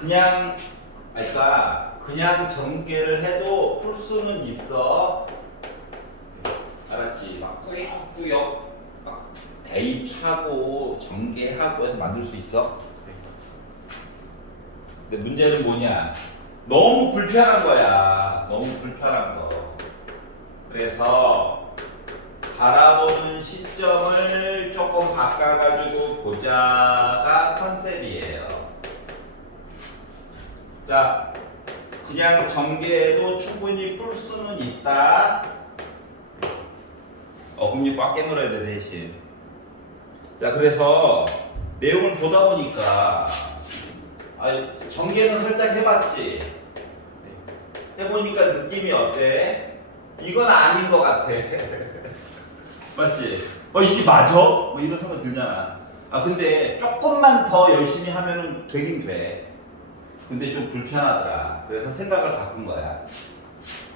그냥 그냥 전개를 해도 풀 수는 있어. 알았지? 막 꾸역꾸역 막 대입하고 전개하고 해서 만들 수 있어. 근데 문제는 뭐냐? 너무 불편한 거야. 너무 불편한 거. 그래서 바라보는 시점을 조금 바꿔가지고 보자가 컨셉이에요. 자, 그냥 전개해도 충분히 풀 수는 있다. 어금니 꽉 깨물어야 돼, 대신. 자, 그래서 내용을 보다 보니까 전개는 살짝 해봤지. 해보니까 느낌이 어때? 이건 아닌 것 같아. 맞지? 이게 맞아? 뭐 이런 생각 들잖아. 근데 조금만 더 열심히 하면은 되긴 돼. 근데 좀 불편하더라. 그래서 생각을 바꾼 거야.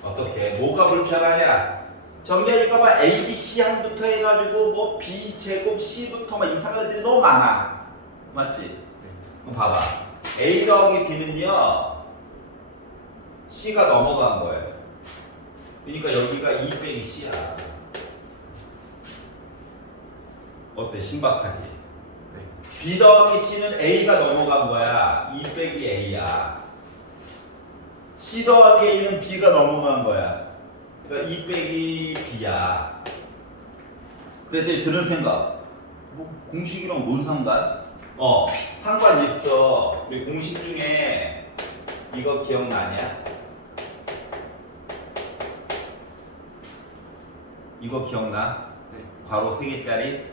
어떻게? 뭐가 불편하냐? 전개하니까 막 A, B, C 항부터 해가지고 뭐 B 제곱 C부터 막 이상한 애들이 너무 많아. 맞지? 그럼 봐봐. A 더하기 B는요, C가 넘어간 거예요. 그러니까 여기가 2 빼기 C야. 어때? 신박하지? B 더하기 C는 A가 넘어간 거야. 2 빼기 A야. C 더하기 A는 B가 넘어간 거야. 그러니까 2 빼기 B야. 그랬더니 드는 생각. 뭐 공식이랑 뭔 상관? 상관 있어. 우리 공식 중에 이거 기억나냐? 이거 기억나? 괄호 3개짜리?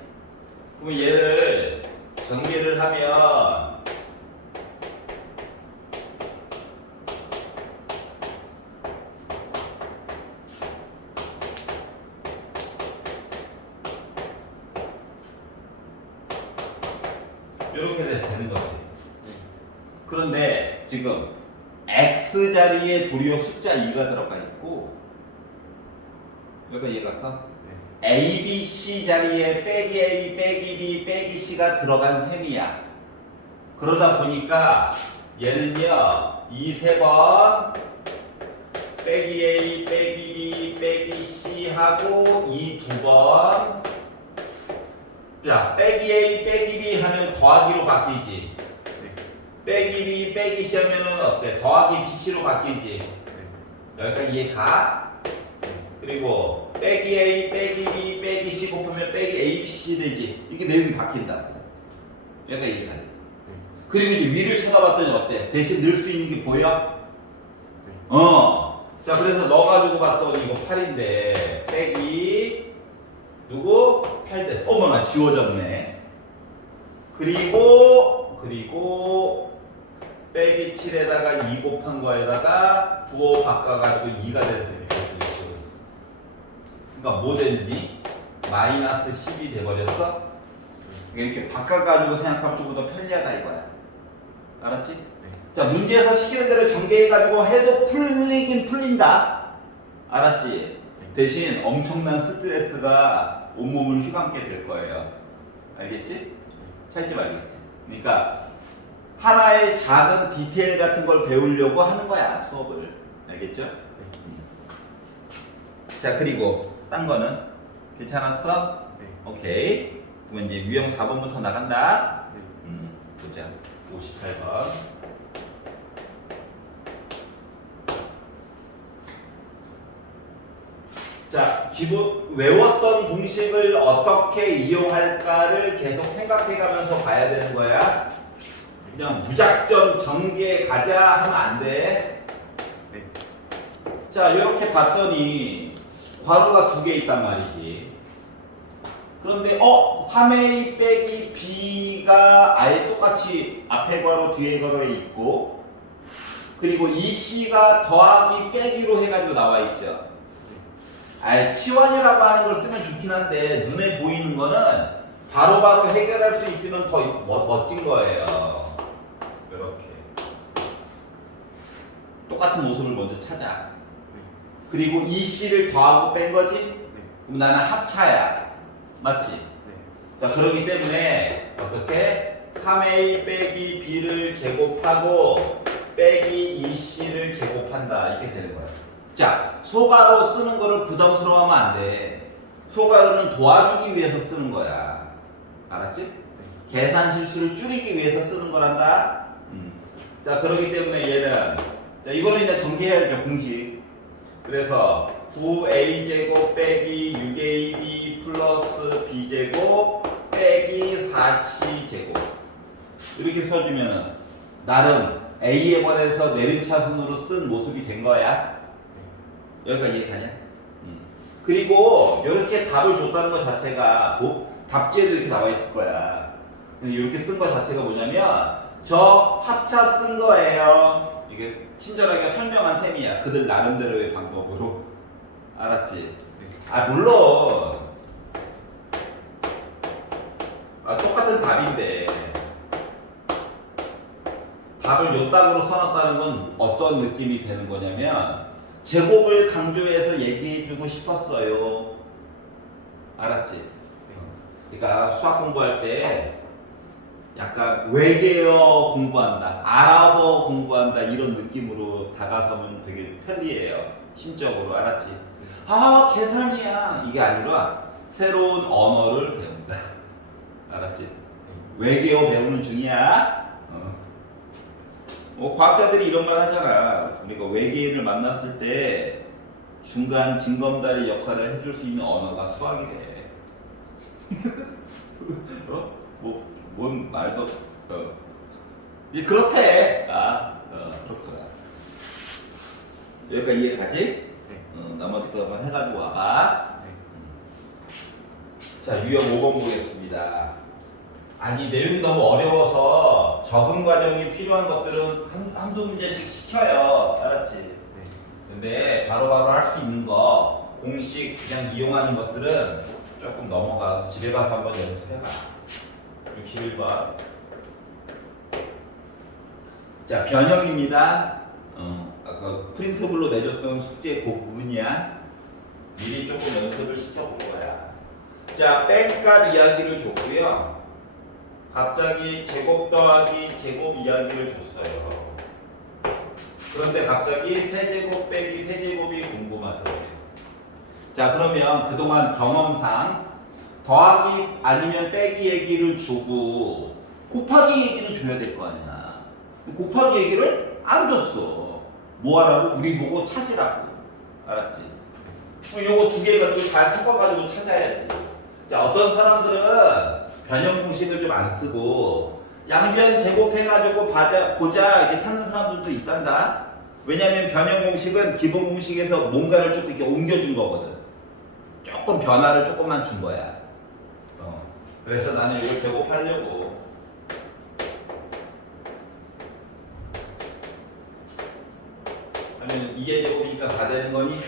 그러면 얘를 전개를 하면 이렇게 되는 거지. 그런데 지금 x 자리에 도리어 숫자 2가 들어가 있고, 여기가 이해가 써? A, B, C 자리에 빼기 A, 빼기 B, 빼기 C가 들어간 셈이야. 그러다 보니까 얘는요, 2, 3번 빼기 A, 빼기 B, 빼기 C 하고 2, 2번. 자, 빼기 A, 빼기 B 하면 더하기로 바뀌지. 빼기 B, 빼기 C 하면은 어때? 더하기 BC로 바뀌지. 여기까지 이해가? 그리고 빼기 A, 빼기 B, 빼기 C 곱하면 빼기 A, B, C 되지. 이게 내용이 바뀐다. 여기까지 이해가지. 그리고 이제 위를 쳐다봤더니 어때? 대신 넣을 수 있는 게 보여? 자, 그래서 넣어가지고 봤더니 이거 8인데 빼기 누구? 8 됐어. 어머나 지워졌네. 그리고 빼기 7에다가 2 곱한 거에다가 부호 바꿔가지고 2가 됐어요. 그러니까 뭐 됐니? 마이너스 10이 돼버렸어? 이렇게 바꿔가지고 생각하면 조금 더 편리하다 이거야. 알았지? 자, 문제에서 시키는 대로 전개해가지고 해도 풀리긴 풀린다. 알았지? 대신 엄청난 스트레스가 온몸을 휘감게 될 거예요. 알겠지? 차이점 알겠지? 그러니까 하나의 작은 디테일 같은 걸 배우려고 하는 거야, 수업을. 알겠죠? 자, 그리고 딴 거는 괜찮았어? 오케이. 그러면 이제 유형 4번부터 나간다. 보자. 58번. 자, 기본 외웠던 공식을 어떻게 이용할까를 계속 생각해가면서 봐야 되는 거야. 그냥 무작정 전개 가자 하면 안 돼. 자, 이렇게 봤더니 괄호가 2개 있단 말이지. 그런데 3A 빼기 B가 아예 똑같이 앞에 괄호 뒤에 괄호에 있고, 그리고 2C가 더하기 빼기로 해가지고 나와 있죠. 치환이라고 하는 걸 쓰면 좋긴 한데 눈에 보이는 거는 바로바로 해결할 수 있으면 더 멋진 거예요. 이렇게 똑같은 모습을 먼저 찾아. 그리고 2C를 더하고 뺀 거지? 그럼 나는 합차야. 맞지? 자, 그러기 때문에 어떻게? 3A 빼기 B를 제곱하고 빼기 2C를 제곱한다. 이렇게 되는 거야. 자, 소가로 쓰는 거를 부담스러워하면 안 돼. 소가로는 도와주기 위해서 쓰는 거야. 알았지? 계산 실수를 줄이기 위해서 쓰는 거란다. 자, 그렇기 때문에 얘는, 자, 이거는 이제 전개해야죠, 공식. 그래서 9a제곱 빼기 6ab 플러스 b제곱 빼기 4c제곱 이렇게 써주면 나름 a에 관해서 내림차순으로 쓴 모습이 된 거야. 여기까지 이해가냐? 그리고 이렇게 답을 줬다는 것 자체가 답지에도 이렇게 나와 있을 거야. 이렇게 쓴 것 자체가 뭐냐면 저 합차 쓴 거예요. 이게 친절하게 설명한 셈이야. 그들 나름대로의 방법으로. 알았지? 아, 물론 똑같은 답인데 답을 요땅으로 써놨다는 건 어떤 느낌이 되는 거냐면 제곱을 강조해서 얘기해주고 싶었어요. 알았지? 그러니까 수학 공부할 때 약간 외계어 공부한다, 아랍어 공부한다 이런 느낌으로 다가서면 되게 편리해요. 심적으로. 알았지? 아, 계산이야 이게 아니라 새로운 언어를 배운다. 알았지? 외계어 배우는 중이야. 과학자들이 이런 말 하잖아. 우리가 외계인을 만났을 때 중간 징검다리 역할을 해줄 수 있는 언어가 수학이래. 뭔 말도 그렇대. 그렇구나. 여기까지 이해가지? 나머지 거 한번 해가지고 와봐. 자, 유형 5번 보겠습니다. 아니, 내용이 너무 어려워서 적응 과정이 필요한 것들은 한두 문제씩 시켜요. 알았지? 근데 바로바로 할 수 있는 거, 공식 그냥 이용하는 것들은 조금 넘어가서 집에 가서 한번 연습해봐. 61번. 자, 변형입니다. 아까 프린트블로 내줬던 숙제 그 부분이야. 미리 조금 연습을 시켜볼 거야. 자, 뺀값 이야기를 줬고요. 갑자기 제곱 더하기 제곱 이야기를 줬어요. 그런데 갑자기 세제곱 빼기 세제곱이 궁금하대. 자, 그러면 그동안 경험상 더하기 아니면 빼기 얘기를 주고 곱하기 얘기를 줘야 될 거 아니야. 곱하기 얘기를 안 줬어. 뭐 하라고? 우리 보고 찾으라고. 알았지? 요거 두 개 가지고 잘 섞어가지고 찾아야지. 자, 어떤 사람들은 변형 공식을 좀 안 쓰고 양변 제곱해가지고 보자 이렇게 찾는 사람들도 있단다. 왜냐면 변형 공식은 기본 공식에서 뭔가를 조금 이렇게 옮겨준 거거든. 조금 변화를 조금만 준 거야. 그래서 나는 이걸 제곱하려고. 하면 2의 제곱이니까 4 되는 거니?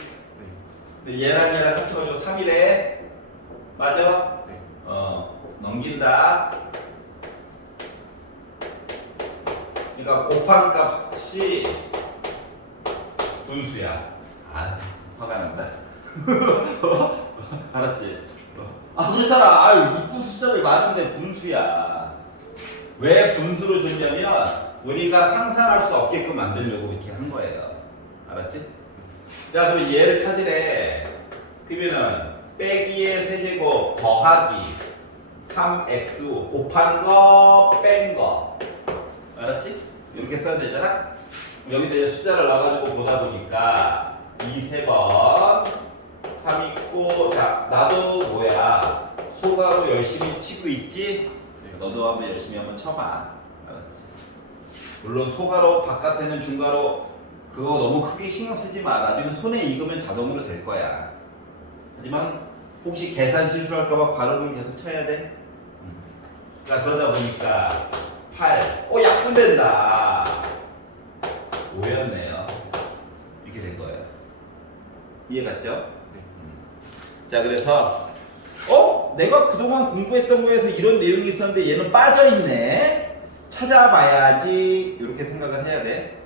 근데 얘랑 합쳐가지고 3이래. 맞아? 넘긴다. 그러니까 곱한 값이 분수야. 화가 난다. 알았지? 그렇잖아. 이쁜 숫자들 많은데 분수야. 왜 분수로 줬냐면 우리가 상상할 수 없게끔 만들려고 이렇게 한 거예요. 알았지? 자, 그럼 얘를 찾으래. 그러면은 빼기의 세제곱 더하기 3x 곱한 거 뺀 거. 알았지? 이렇게 써야 되잖아? 여기다 이제 숫자를 놔가지고 보다 보니까 2, 3번 3 있고. 자, 나도 뭐야 소가로 열심히 치고 있지? 너도 한번 열심히 한번 쳐봐. 알았지? 물론 소가로 바깥에는 중가로 그거 너무 크게 신경 쓰지 마. 나중에 손에 익으면 자동으로 될 거야. 하지만 혹시 계산 실수할까봐 괄호를 계속 쳐야 돼? 자, 그러다 보니까 8. 약분된다. 5였네요. 이렇게 된 거예요. 이해갔죠? 자, 그래서 내가 그동안 공부했던 거에서 이런 내용이 있었는데 얘는 빠져있네. 찾아봐야지. 이렇게 생각을 해야 돼.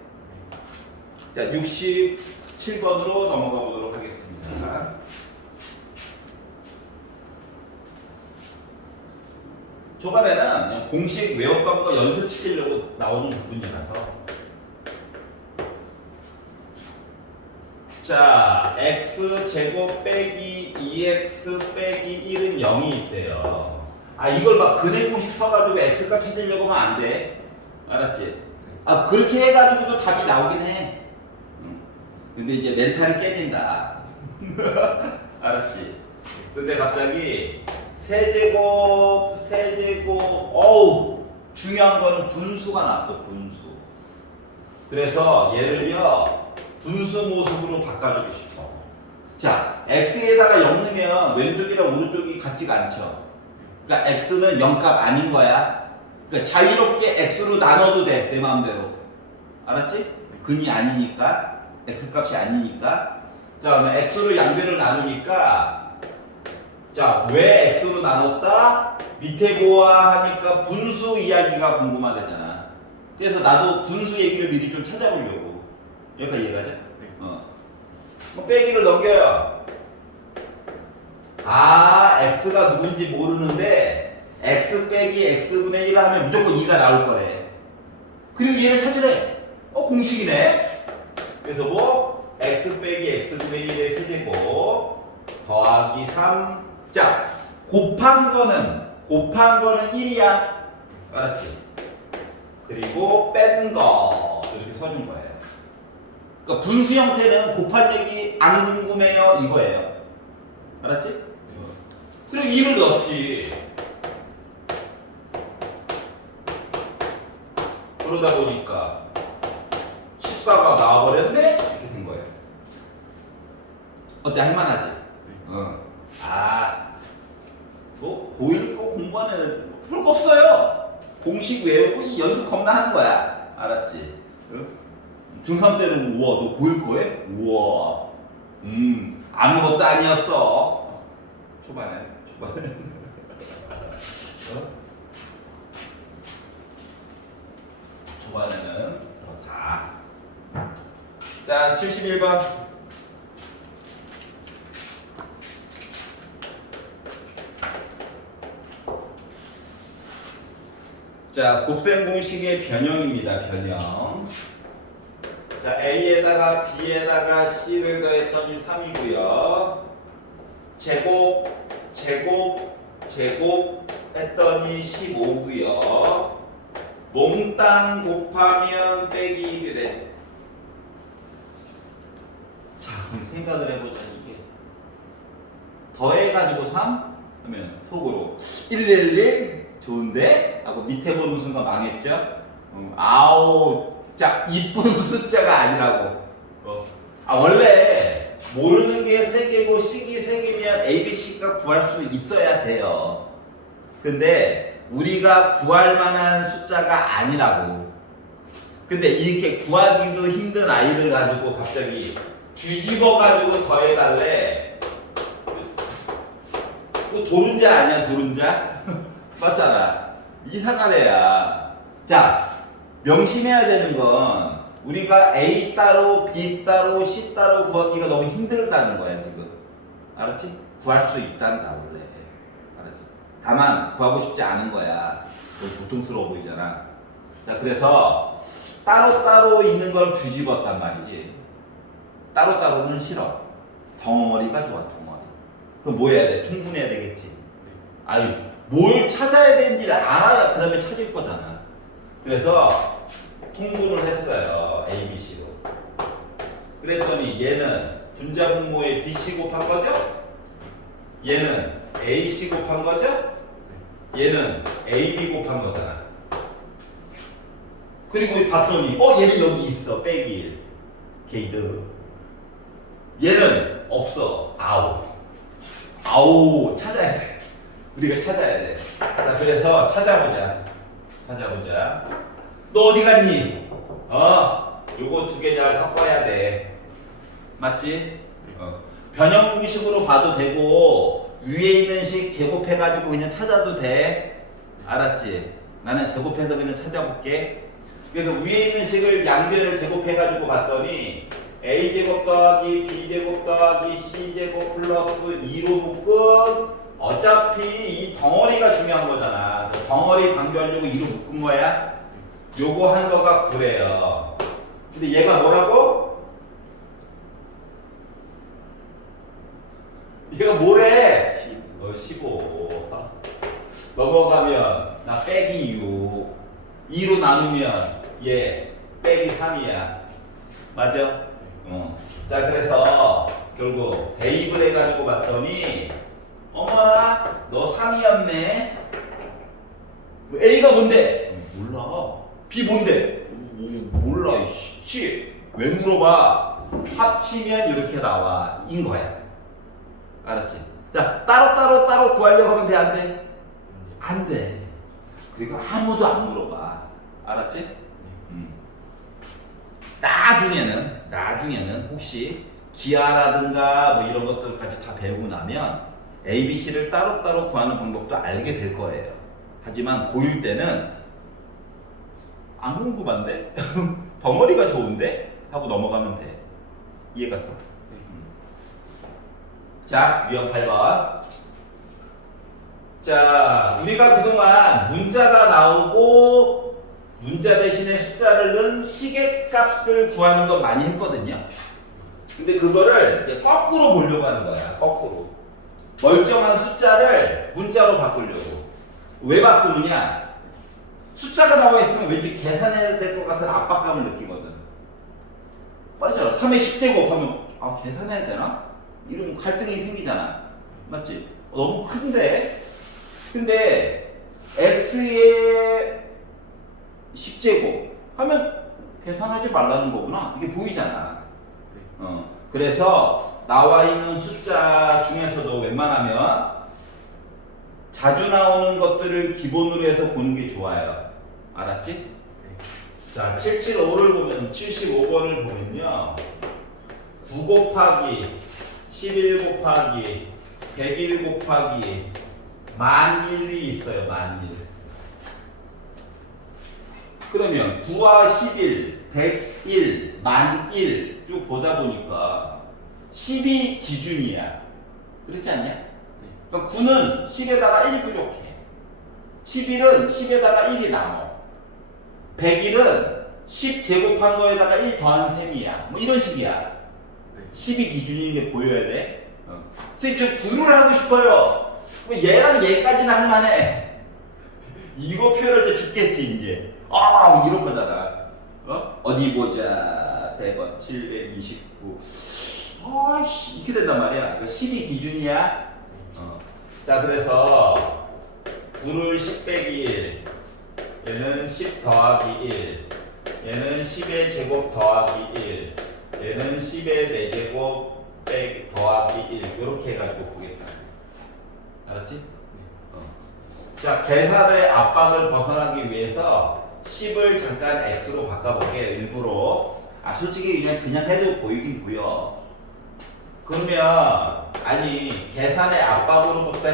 자, 67번으로 넘어가 보도록 하겠습니다. 초반에는 그냥 공식 외웠던 거 연습시키려고 나오는 부분이라서. 자, x제곱 빼기 2x 빼기 1은 0이 있대요. 아, 이걸 막 근해 공식 써가지고 x값 찾으려고 하면 안 돼. 알았지? 아, 그렇게 해가지고도 답이 나오긴 해. 근데 이제 멘탈이 깨진다. 알았지? 근데 갑자기 세제곱, 어우, 중요한 거는 분수가 나왔어, 분수. 그래서 얘를요, 분수 모습으로 바꿔주고 싶어. 자, x에다가 0 넣으면 왼쪽이랑 오른쪽이 같지가 않죠. 그러니까 x는 0값 아닌 거야. 그러니까 자유롭게 x로 나눠도 돼, 내 마음대로. 알았지? 근이 아니니까, x 값이 아니니까. 자, 그러면 x로 양변을 나누니까, 자, 왜 x로 나눴다? 밑에 보아하니까 분수 이야기가 궁금하다잖아. 그래서 나도 분수 얘기를 미리 좀 찾아보려고. 여기까지 이해가죠? 빼기를 넘겨요. 아, x가 누군지 모르는데 x 빼기 x분의 1 하면 무조건 2가 나올 거래. 그리고 얘를 찾으래. 공식이네. 그래서 뭐 x 빼기 x분의 1의 세제곱 더하기 3. 자, 곱한 거는 1이야. 알았지? 그리고 뺀 거 이렇게 써준 거예요. 그러니까 분수 형태는 곱한 얘기 안 궁금해요 이거예요. 알았지? 그리고 2를 넣었지. 그러다 보니까 14가 나와버렸네? 이렇게 된 거예요. 어때? 할만하지? 뭐 고1 거 공부하는 애들 별거 없어요. 공식 외우고 이 연습 겁나 하는 거야. 알았지? 중3 때는 우와 너 고1 거에? 우와 아무것도 아니었어. 초반에 초반에는 그렇다. 자, 71번. 자, 곱셈 공식의 변형입니다. 변형. 자, A에다가 B에다가 C를 더했더니 3이고요. 제곱 했더니 15고요. 몽땅 곱하면 빼기 1이래. 자, 그럼 생각을 해보자. 이게 더해가지고 3? 하면 속으로 111 좋은데? 하고 밑에 보는 순간 망했죠? 아우, 자, 이쁜 숫자가 아니라고. 원래 모르는 게 3개고 식이 3개면 A, B, C가 구할 수 있어야 돼요. 근데 우리가 구할 만한 숫자가 아니라고. 근데 이렇게 구하기도 힘든 아이를 가지고 갑자기 뒤집어가지고 더해달래. 그 도른자 아니야, 도른자? 맞잖아. 이상한 애야. 자, 명심해야 되는 건 우리가 A 따로 B 따로 C 따로 구하기가 너무 힘들다는 거야 지금. 알았지? 구할 수 있단다 원래. 알았지? 다만 구하고 싶지 않은 거야. 고통스러워 보이잖아. 자, 그래서 따로따로 있는 걸 뒤집었단 말이지. 따로따로는 싫어. 덩어리가 좋아, 덩어리. 그럼 뭐 해야 돼? 통분해야 되겠지. 아유, 뭘 찾아야 되는지를 알아야 그 다음에 찾을 거잖아. 그래서 통분을 했어요. A, B, C로. 그랬더니 얘는 분자분모에 BC 곱한 거죠? 얘는 AC 곱한 거죠? 얘는 AB 곱한 거잖아. 그리고 봤더니 얘는 여기 있어. 빼기 1. 게이드. 얘는 없어. 아우 찾아야 돼. 우리가 찾아야 돼. 자, 그래서 찾아보자. 너 어디 갔니? 요거 2개 잘 섞어야 돼. 맞지? 변형 공식으로 봐도 되고 위에 있는 식 제곱해가지고 그냥 찾아도 돼. 알았지? 나는 제곱해서 그냥 찾아볼게. 그래서 위에 있는 식을 양변을 제곱해가지고 봤더니 A제곱 더하기 B제곱 더하기 C제곱 플러스 2로 묶은 어차피 이 덩어리가 중요한 거잖아. 그 덩어리 강조하려고 2로 묶은 거야. 요거 한 거가 9래요. 근데 얘가 뭐라고? 얘가 뭐래? 15. 넘어가면 나 빼기 6. 2로 나누면 얘 빼기 3이야. 맞아? 자, 그래서 결국 대입을 해가지고 봤더니 어머나 너 3이었네. A가 뭔데? 몰라. B 뭔데? 몰라. 씨. 왜 물어봐? 합치면 이렇게 나와. 인 거야. 알았지? 자, 따로 구하려고 하면 돼, 안 돼? 안 돼. 그리고 아무도 안 물어봐. 알았지? 나중에는 혹시 기하라든가 뭐 이런 것들까지 다 배우고 나면 ABC를 따로따로 구하는 방법도 알게 될 거예요. 하지만 고1 때는 안 궁금한데? 덩어리가 좋은데? 하고 넘어가면 돼. 이해갔어? 자, 유형 8번. 자, 우리가 그동안 문자가 나오고 문자 대신에 숫자를 넣은 시계값을 구하는 거 많이 했거든요. 근데 그거를 이제 거꾸로 보려고 하는 거야. 거꾸로. 멀쩡한 숫자를 문자로 바꾸려고. 왜 바꾸느냐? 숫자가 나와 있으면 왠지 계산해야 될 것 같은 압박감을 느끼거든. 빠르잖아. 3의 10제곱 하면 아, 계산해야 되나? 이런 갈등이 생기잖아. 맞지? 너무 큰데? 근데 x의 10제곱 하면 계산하지 말라는 거구나. 이게 보이잖아. 그래서 나와 있는 숫자 중에서도 웬만하면 자주 나오는 것들을 기본으로 해서 보는 게 좋아요. 알았지? 자, 775를 보면 75번을 보면요. 9 곱하기 11 곱하기 101 곱하기 1001이 있어요. 1001. 그러면 9와 11, 101, 1001 쭉 보다 보니까 10이 기준이야. 그렇지 않냐? 그럼 9는 10에다가 1 부족해. 11은 10에다가 1이 남아. 101은 10 제곱한 거에다가 1 더한 셈이야. 뭐 이런 식이야. 10이 기준인 게 보여야 돼. 선생님, 저 9를 하고 싶어요. 그럼 얘랑 얘까지는 할만해. 이거 표현할 때 죽겠지, 이제. 아, 이런 거잖아. 어디 보자. 3번, 729. 아이씨, 이렇게 된단 말이야. 10이 기준이야. 자, 그래서 9를 10 빼기 1. 얘는 10 더하기 1. 얘는 10의 제곱 더하기 1. 얘는 10의 4제곱 빼기 더하기 1. 이렇게 해가지고 보겠다. 알았지? 자, 계산의 압박을 벗어나기 위해서 10을 잠깐 x로 바꿔볼게요. 일부러. 솔직히 그냥 해도 보이긴 보여. 그러면 아니 계산의 압박으로부터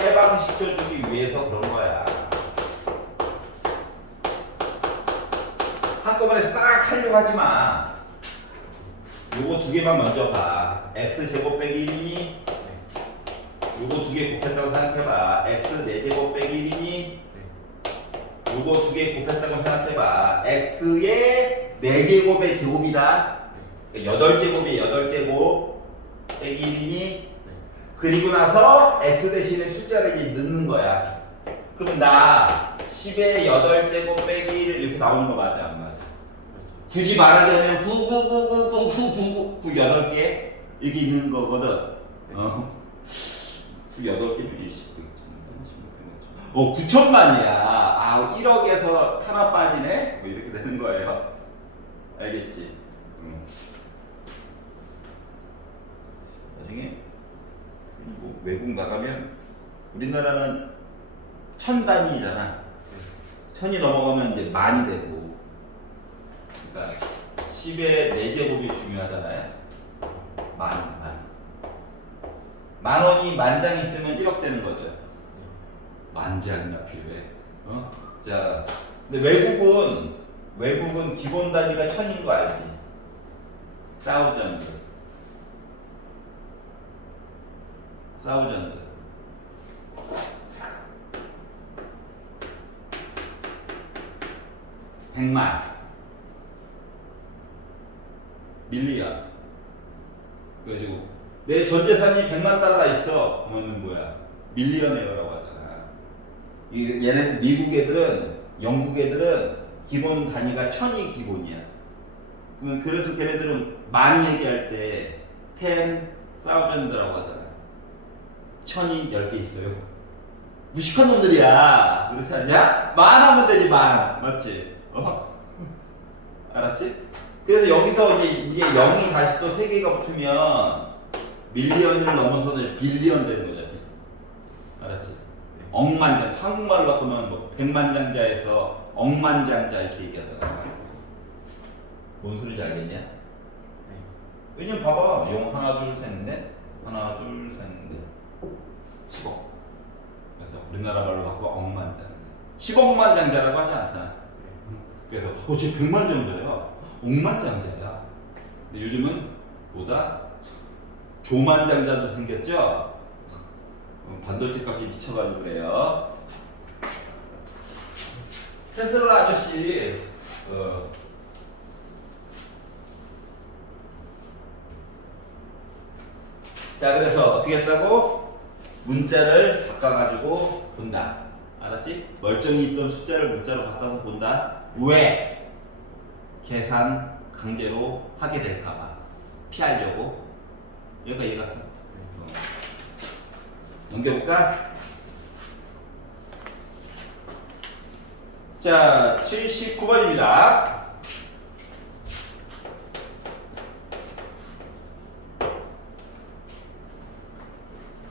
해방시켜주기 위해서 그런 거야. 한꺼번에 싹 하려고 하지 마. 요거 두 개만 먼저 봐. x제곱 빼기 1이니 요거 두 개 곱했다고 생각해봐. x 4제곱 빼기 1이니 요거 두 개 곱했다고 생각해봐. x의 4제곱의 제곱이다. 8제곱이 8제곱 빼기 1이니 그리고 나서 x 대신에 숫자를 이제 넣는 거야. 그럼 나 10의 8제곱 빼기 1 이렇게 나오는 거 맞아 안 맞아? 굳이 말하자면 9 8개 여기 있는 거거든. 9 8개면 9천만이야. 아, 1억에서 하나 빠지네? 뭐 이렇게 되는 거예요. 알겠지? 나중에 뭐 외국 나가면 우리나라는 1000단위잖아. 1000이 넘어가면 이제 만이 되고. 그러니까 10의 4제곱이 중요하잖아요. 만. 만 원이 만장 있으면 1억 되는 거죠. 만장이나 필요해. 자, 근데 외국은 기본 단위가 1000인 거 알지? 사우전드. 100만 밀리언. 그래가지고 내 전 재산이 100만 달러가 있어. 그러면 뭐야? 밀리언웨어라고 하잖아. 얘네 미국 애들은, 영국 애들은 기본 단위가 천이 기본이야. 그러면 그래서 걔네들은 만 얘기할 때 10,000라고 하잖아. 천이 10개 있어요. 무식한 놈들이야. 그렇지 않냐? 만 하면 되지, 만. 맞지? 알았지? 그래서 여기서 이제 0이 다시 또 3개가 붙으면 밀리언을 넘어서는 빌리언 되는 거잖아. 알았지? 억만장. 한국말로 바꾸면 뭐 백만장자에서 억만장자 이렇게 얘기하잖아. 뭔 소리인지 알겠냐? 왜냐면 봐봐. 0 하나 둘 셋 넷 하나 둘 셋 넷 10억. 그래서 우리나라 말로 바꾸면 억만장자. 10억만장자라고 하지 않잖아. 그래서 쟤 100만장자야. 억만장자야. 근데 요즘은 보다 조만장자도 생겼죠? 반도체 값이 미쳐가지고 그래요. 테슬라 아저씨 자, 그래서 어떻게 했다고? 문자를 바꿔가지고 본다. 알았지? 멀쩡히 있던 숫자를 문자로 바꿔서 본다. 왜? 계산 강제로 하게 될까봐. 피하려고. 여기가 이해가 갔습니다. 넘겨볼까? 자, 79번입니다.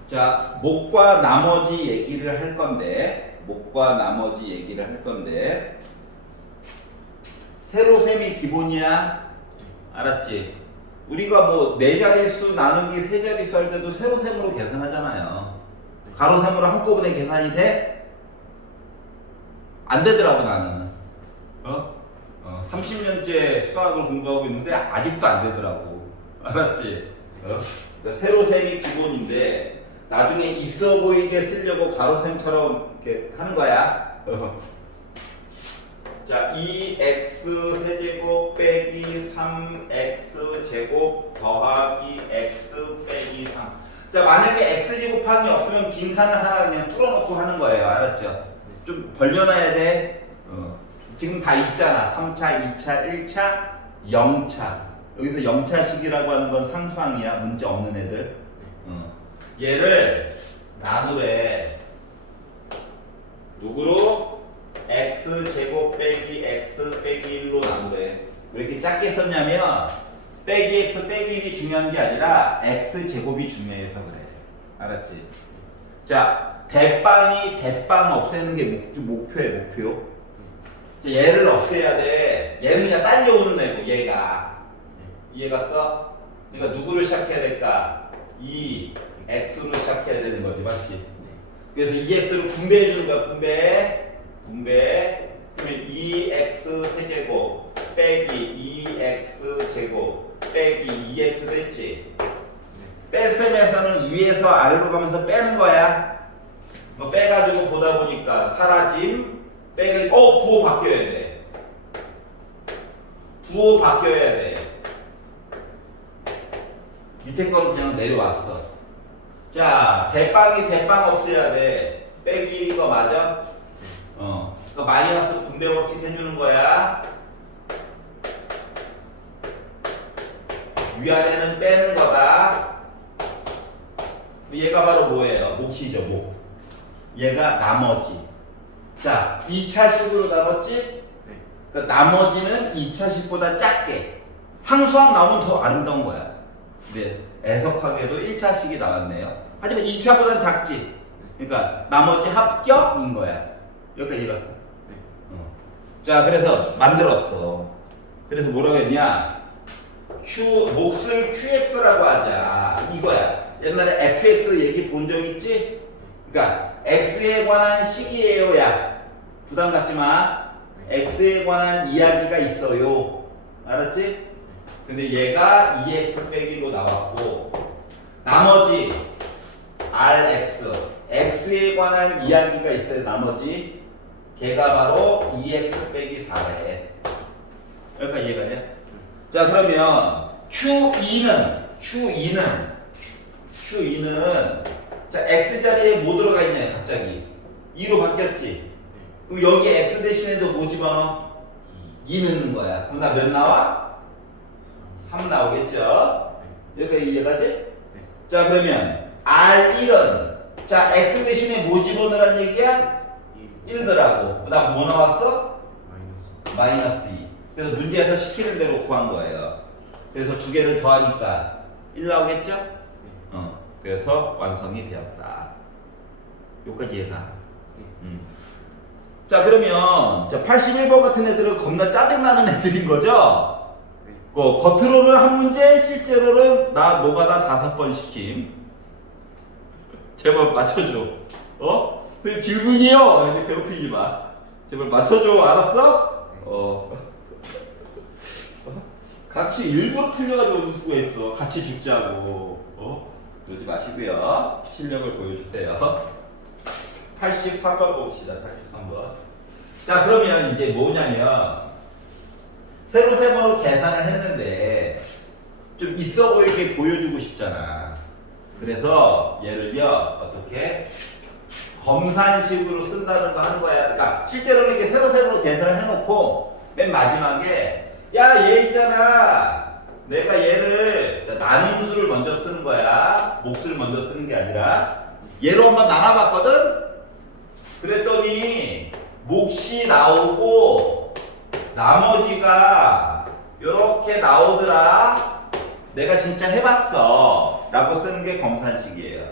자, 목과 나머지 얘기를 할 건데, 세로셈이 기본이야. 알았지? 우리가 뭐 4자릿수 나누기 3자릿수 할 때도 세로셈으로 계산하잖아요. 가로셈으로 한꺼번에 계산이 돼? 안 되더라고, 나는. 30년째 수학을 공부하고 있는데 아직도 안 되더라고. 알았지? 그러니까 세로셈이 기본인데 나중에 있어 보이게 쓰려고 가로셈처럼 이렇게 하는 거야. 자, 2x 세제곱 빼기 3x 제곱 더하기 x 빼기 3. 자, 만약에 x 제곱함이 없으면 빈칸을 하나 그냥 뚫어놓고 하는 거예요. 알았죠? 좀 벌려놔야 돼. 지금 다 있잖아. 3차, 2차, 1차, 0차. 여기서 0차식이라고 하는 건 상수항이야. 문자 없는 애들. 얘를 나누래. 누구로? x 제곱 빼기 x 빼기 1로 나누래. 왜 이렇게 작게 썼냐면 빼기 x 빼기 1이 중요한 게 아니라 x 제곱이 중요해서 그래. 알았지? 자, 대빵 없애는 게 목표야, 목표. 자, 얘를 없애야 돼. 얘는 그냥 딸려오는 애고, 얘가. 이해갔어? 그러니까 누구를 시작해야 될까? 이 x로 시작해야 되는 거지, 맞지? 그래서 이 x를 분배해 주는 거야, 분배. 그러면 2x 세제곱 빼기 2x 제곱 빼기 2x 됐지? 뺄셈에서는 위에서 아래로 가면서 빼는 거야. 빼가지고 보다 보니까 사라짐, 부호 바뀌어야 돼. 밑에 거는 그냥 내려왔어. 자, 대빵 없애야 돼. 빼기 거 맞아? 그 마이너스 분배 법칙 해주는 거야. 위아래는 빼는 거다. 얘가 바로 뭐예요? 몫이죠, 몫. 얘가 나머지. 자, 2차식으로 나눴지? 그 나머지는 2차식보다 작게. 상수항 나오면 더 아름다운 거야. 근데 애석하게도 1차식이 나왔네요. 하지만 2차보단 작지. 그러니까 나머지 합격인 거야. 여기까지 읽었어. 자, 그래서 만들었어. 그래서 뭐라고 했냐? 몫을 QX라고 하자. 이거야. 옛날에 FX 얘기 본 적 있지? 그러니까 X에 관한 식이에요, 야. 부담 갖지 마. X에 관한 이야기가 있어요. 알았지? 근데 얘가 2x 빼기로 나왔고 나머지 RX X에 관한 이야기가 있어요. 나머지 걔가 바로 2x 빼기 4래. 여기까지 이해가 돼? 자, 그러면 Q2는 자, x자리에 뭐 들어가 있냐, 갑자기 2로 바뀌었지. 그럼 여기 x 대신에도 뭐 집어넣어? 2 넣는 거야. 그럼 나 몇 나와? 3 나오겠죠? 여기까지 이해가지? 자, 그러면 R1은 자, x 대신에 뭐 집어넣으란 얘기야? 1더라고. 그 다음 뭐 나왔어? 마이너스 2. 그래서 문제에서 시키는 대로 구한 거예요. 그래서 두 개를 더하니까 1 나오겠죠? 그래서 완성이 되었다. 여기까지 이해가. 자, 그러면 자, 81번 같은 애들은 겁나 짜증나는 애들인 거죠? 겉으로는 한 문제, 실제로는 나 노가다 5번 시킴. 제발 맞춰줘. 선생님 질문이요. 근데 괴롭히지 마. 제발 맞춰줘. 알았어? 같이 일부러 틀려가지고 올 수가 있어. 같이 죽자고. 그러지 마시고요. 실력을 보여주세요. 83번 봅시다. 83번. 자, 그러면 이제 뭐냐면 세로 세모로 계산을 했는데 좀 있어 보이게 보여주고 싶잖아. 그래서 얘를요 어떻게 검산식으로 쓴다는 거 하는 거야. 그러니까 실제로는 이렇게 세로 세모로 계산을 해놓고 맨 마지막에 야, 얘 있잖아. 내가 얘를 자, 나눗수를 먼저 쓰는 거야. 몫을 먼저 쓰는 게 아니라 얘로 한번 나눠봤거든. 그랬더니 몫이 나오고 나머지가 이렇게 나오더라. 내가 진짜 해봤어 라고 쓰는 게 검산식이에요.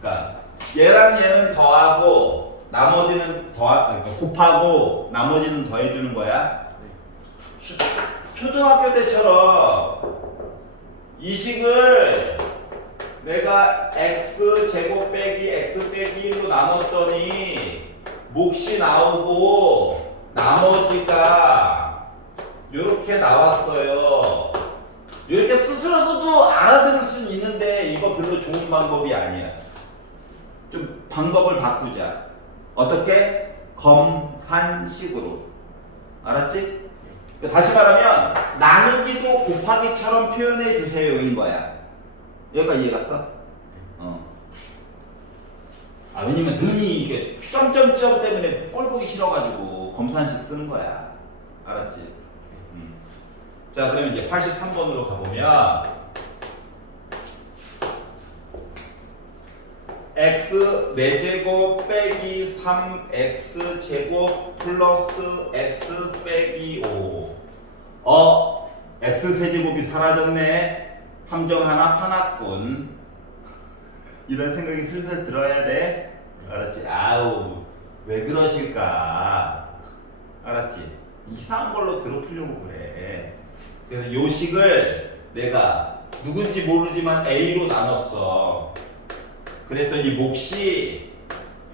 그러니까 얘랑 얘는 더하고 나머지는 곱하고 나머지는 더해주는 거야. 초등학교 때처럼 이 식을 내가 x제곱 빼기 x 빼기 1로 나눴더니 몫이 나오고 나머지가 이렇게 나왔어요. 이렇게 스스로서도 알아들을 수는 있는데 이거 별로 좋은 방법이 아니야. 좀 방법을 바꾸자. 어떻게? 검산식으로. 알았지? 다시 말하면 나누기도 곱하기처럼 표현해 주세요인 거야. 여기까지 이해갔어? 왜냐면 능이 이게 점점점 때문에 꼴 보기 싫어가지고 검산식 쓰는 거야. 알았지? 자, 그럼 이제 83번으로 가보면 x 4제곱 빼기 3x 제곱 플러스 x 빼기 5. x 세제곱이 사라졌네. 함정 하나 파놨군. 이런 생각이 슬슬 들어야 돼. 알았지? 아우, 왜 그러실까? 알았지? 이상한 걸로 괴롭히려고 그래. 그래서 요 식을 내가 누군지 모르지만 A로 나눴어. 그랬더니 몫이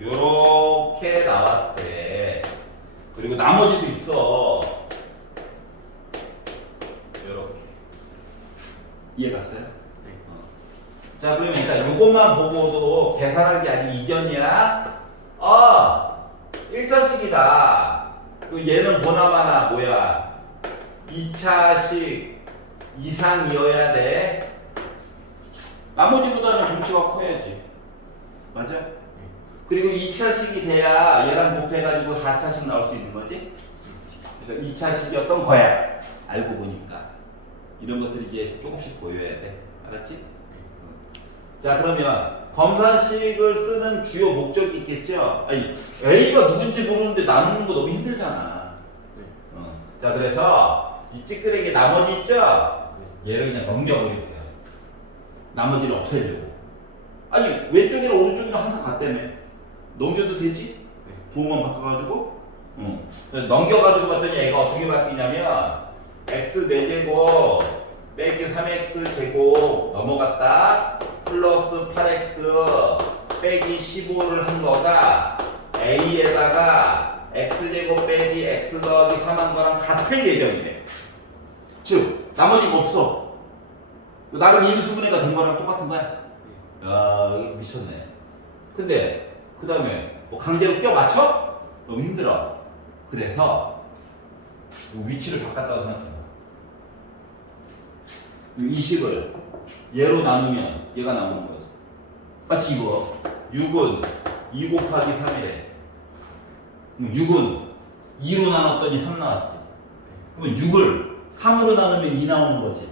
요렇게 나왔대. 그리고 나머지도 있어. 요렇게. 이해갔어요? 네. 자, 그러면 일단 요것만 보고도 계산하기 아직 이전이야. 1차식이다. 그 얘는 보나마나 뭐야? 2차식 이상이어야 돼. 나머지보다는 덩치가 커야지. 맞아? 그리고 2차식이 돼야 얘랑 곱해가지고 4차식 나올 수 있는 거지? 그러니까 2차식이었던 거야. 알고 보니까. 이런 것들이 이제 조금씩 보여야 돼. 알았지? 자, 그러면 검산식을 쓰는 주요 목적이 있겠죠? 아니, A가 누군지 모르는데 나누는 거 너무 힘들잖아. 자, 그래서 이 찌끄레기 나머지 있죠? 얘를 그냥 넘겨버리세요. 나머지를 없애려고. 아니, 왼쪽이랑 오른쪽이랑 항상 같다며. 넘겨도 되지? 부호만 바꿔가지고. 넘겨가지고 봤더니 얘가 어떻게 바뀌냐면 x 4제곱 빼기 3x 제곱 넘어갔다 플러스 8x 빼기 15를 한 거가 a에다가 x제곱 빼기 x 더하기 3한 거랑 같을 예정이래. 즉 나머지가 없어. 나름 인수분해가 된 거랑 똑같은 거야. 야, 미쳤네. 근데 그 다음에 뭐 강제로 껴 맞춰? 너무 힘들어. 그래서 위치를 바꿨다고 생각해봐. 이 식을 얘로 나누면 얘가 나오는 거지. 마치 이거 6은 2 곱하기 3이래. 6은 2로 나눴더니 3 나왔지. 그러면 6을 3으로 나누면 2 나오는 거지.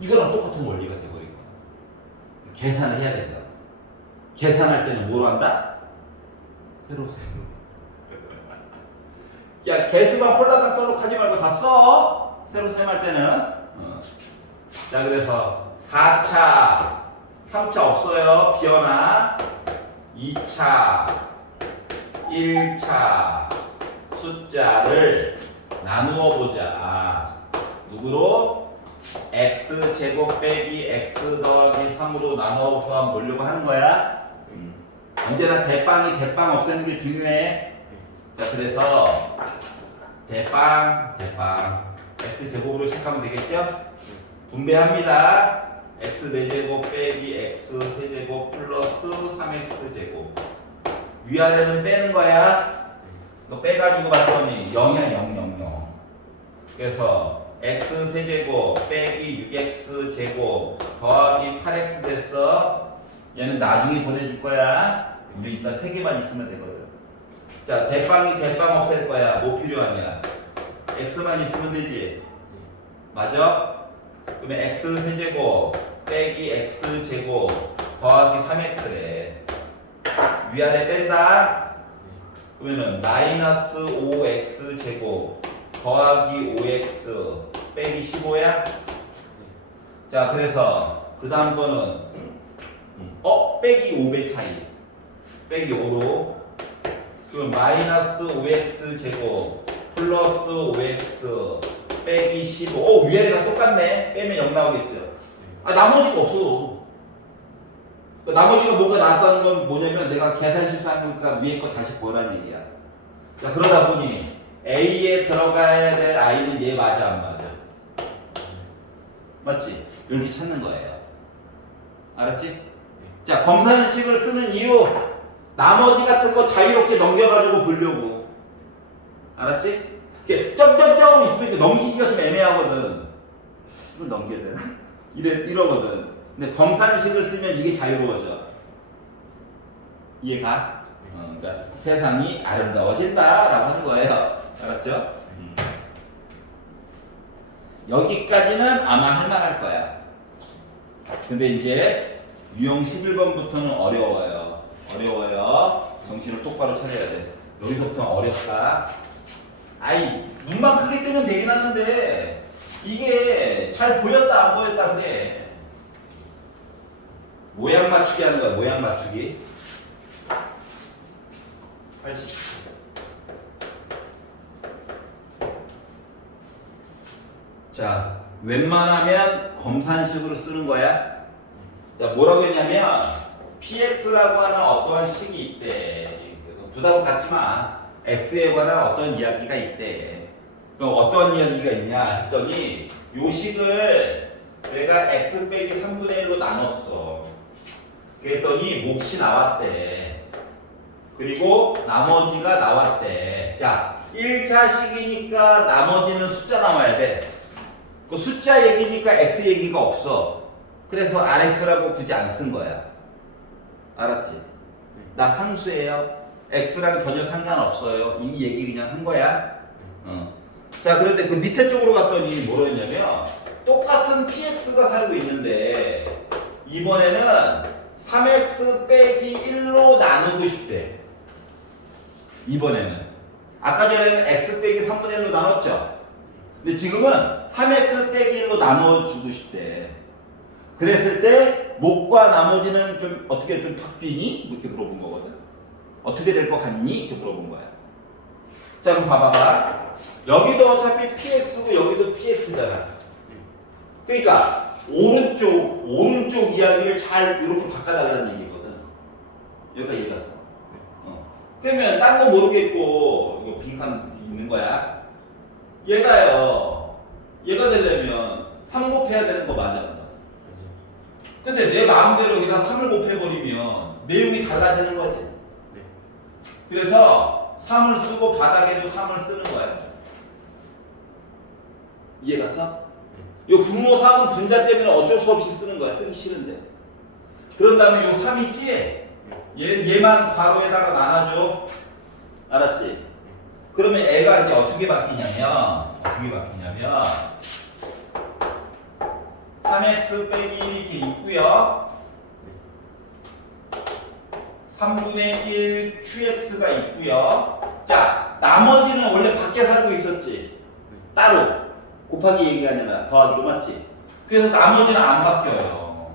이거랑 똑같은 원리가 돼버린 거야. 계산을 해야 된다. 계산할 때는 뭘 한다? 세로 세로. 야, 개수만 홀라당 써놓고 하지 말고 다 써. 세로 셈할 때는. 자, 그래서 4차, 3차 없어요. 비어나. 2차, 1차 숫자를 나누어 보자. 누구로? x제곱 빼기 x 더하기 3으로 나누어서 한번 보려고 하는 거야. 언제나 대빵 없애는 게 중요해. 자, 그래서 대빵 x제곱으로 시작하면 되겠죠? 분배합니다. x 4제곱 빼기 x 세제곱 플러스 3x제곱. 위아래는 빼는 거야. 이거 빼가지고 봤더니 0이야. 0. 그래서 x 세제곱 빼기 6x제곱 더하기 8x 됐어. 얘는 나중에 보내줄 거야. 우리 일단 3개만 있으면 되거든. 자, 대빵 없앨 거야. 뭐 필요하냐? x만 있으면 되지. 맞아? 그러면 x 세제곱 빼기 x제곱 더하기 3x래. 위아래 뺀다. 그러면은 마이너스 5x제곱 더하기 5x 빼기 15야? 자, 그래서 그 다음 거는 빼기 5배 차이. 빼기 5로. 그럼 마이너스 5x 제곱 플러스 5x 빼기 15. 위아래가 똑같네. 빼면 0 나오겠죠. 나머지가 없어. 나머지가 뭐가 나왔다는 건 뭐냐면 내가 계산 실수한 거니까 위에 거 다시 보라는 얘기야. 자, 그러다 보니 A에 들어가야 될 I는 얘 맞아 안 맞아? 맞지? 이렇게 찾는 거예요. 알았지? 자, 검산식을 쓰는 이유, 나머지 같은 거 자유롭게 넘겨가지고 보려고. 알았지? 이렇게 점점점 있으면 넘기기가 좀 애매하거든. 이걸 넘겨야 되나? 이러거든. 근데 검산식을 쓰면 이게 자유로워져. 이해가? 그러니까 세상이 아름다워진다라고 하는 거예요. 알았죠? 여기까지는 아마 할만할 거야. 근데 이제 유형 11번부터는 어려워요. 정신을 똑바로 차려야 돼. 여기서부터는 어렵다. 눈만 크게 뜨면 되긴 하는데 이게 잘 보였다 안 보였다 그래. 모양 맞추기 하는 거야. 모양 맞추기. 80. 자, 웬만하면 검산식으로 쓰는 거야. 자, 뭐라고 했냐면 px라고 하는 어떠한 식이 있대. 부담 갖지 마. x에 관한 어떤 이야기가 있대. 그럼 어떤 이야기가 있냐 했더니 요 식을 내가 x 빼기 3분의 1로 나눴어. 그랬더니 몫이 나왔대. 그리고 나머지가 나왔대. 자, 1차 식이니까 나머지는 숫자 나와야 돼. 그 숫자 얘기니까 x 얘기가 없어. 그래서 rx라고 굳이 안 쓴 거야. 알았지? 나 상수예요. x랑 전혀 상관없어요. 이 얘기 그냥 한 거야. 자, 그런데 그 밑에 쪽으로 갔더니 뭐라 했냐면 똑같은 px가 살고 있는데 이번에는 3x 빼기 1로 나누고 싶대. 이번에는 아까 전에는 x 빼기 3분의 1로 나눴죠. 근데 지금은 3x 빼기 1로 나눠주고 싶대. 그랬을 때 몫과 나머지는 좀 어떻게 좀 바뀌니? 이렇게 물어본 거거든. 어떻게 될 것 같니? 이렇게 물어본 거야. 자, 그럼 봐봐봐. 여기도 어차피 px고 여기도 px잖아. 그러니까 오른쪽 이야기를 잘 이렇게 바꿔달라는 얘기거든. 여기까지 얘기했어. 그러면 딴 거 모르겠고 이거 빈칸 있는 거야. 얘가 되려면 3 곱해야 되는 거 맞아? 근데 내 마음대로 여기다 3을 곱해버리면 내용이 달라지는 거지. 그래서 3을 쓰고 바닥에도 3을 쓰는 거야. 이해갔어? 이 분모 3은 분자 때문에 어쩔 수 없이 쓰는 거야. 쓰기 싫은데. 그런 다음에 이 3 있지? 얘만 괄호에다가 나눠줘. 알았지? 그러면 애가 이제 어떻게 바뀌냐면 3x 빼기 1이 이렇게 있고요. 3분의 1 qx가 있고요. 자, 나머지는 원래 밖에 살고 있었지. 따로 곱하기 얘기가 아니라 더하기로 맞지? 그래서 나머지는 안 바뀌어요.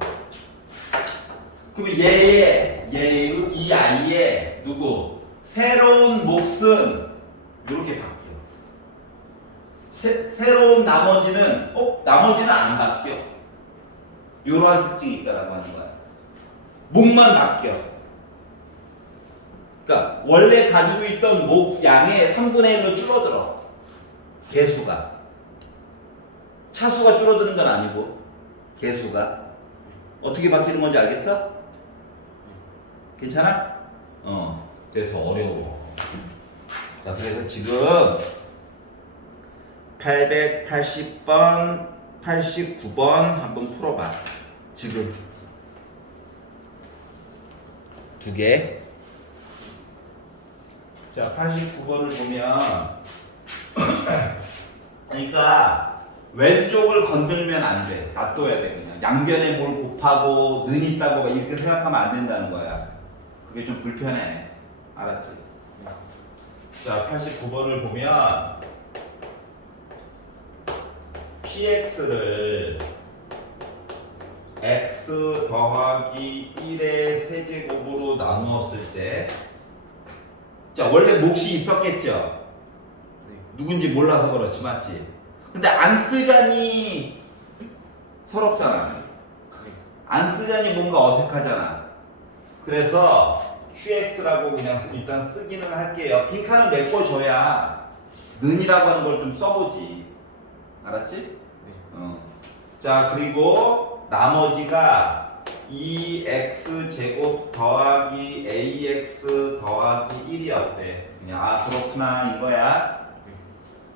그러면 이 아이의 누구? 새로운 몫은 이렇게 바뀌어. 새로운 나머지는 안 바뀌어. 이러한 특징이 있다라고 하는 거야. 몫만 바뀌어. 그러니까 원래 가지고 있던 목 양의 3분의 1로 줄어들어. 개수가. 차수가 줄어드는 건 아니고 개수가. 어떻게 바뀌는 건지 알겠어? 괜찮아? 그래서 어려워. 자, 그래서 지금 880번, 89번 한번 풀어봐. 지금 두 개. 자, 89번을 보면 그러니까 왼쪽을 건들면 안 돼. 놔둬야 돼. 그냥 양변에 뭘 곱하고 는 있다고 막 이렇게 생각하면 안 된다는 거야. 그게 좀 불편해. 알았지? 자, 89번을 보면 px를 x 더하기 1의 세제곱으로 나누었을 때, 자, 원래 몫이 있었겠죠? 누군지 몰라서 그렇지, 맞지? 근데 안 쓰자니 서럽잖아. 안 쓰자니 뭔가 어색하잖아. 그래서 qx라고 그냥 일단 쓰기는 할게요. 빈칸을 메꿔줘야 는이라고 하는 걸 좀 써보지. 알았지? 자, 그리고 나머지가 2x 제곱 더하기 ax 더하기 1이 어때? 그냥 그렇구나 이거야.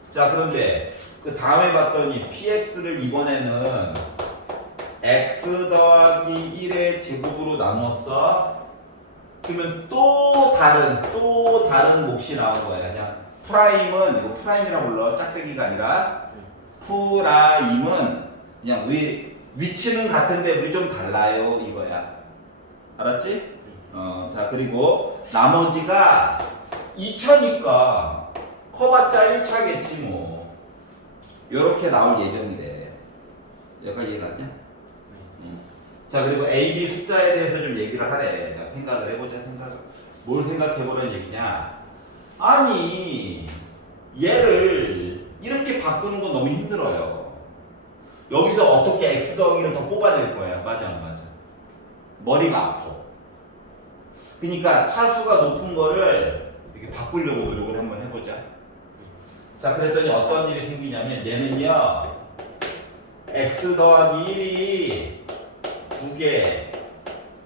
자, 그런데 그 다음에 봤더니 px를 이번에는 x 더하기 1의 제곱으로 나눴어. 그러면 또 다른 몫이 나온 거야. 그냥 프라임은 이거 프라임이라고 불러. 짝대기가 아니라 프라임은 그냥 우리 위치는 같은데 우리 좀 달라요 이거야. 알았지? 자, 그리고 나머지가 2차니까 커봤자 1차겠지 뭐. 요렇게 나올 예정이래. 여기까지 이해가냐? 자, 그리고 A, B 숫자에 대해서 좀 얘기를 하래. 자, 생각을 해보자. 뭘 생각해보라는 얘기냐? 아니, 얘를 이렇게 바꾸는 건 너무 힘들어요. 여기서 어떻게 x 더하기를 더 뽑아낼 거야. 맞아, 안 맞아? 머리가 아파. 그러니까 차수가 높은 거를 이렇게 바꾸려고 노력을 한번 해보자. 자, 그랬더니 어떤 일이 생기냐면 얘는요, x 더하기 1이 2개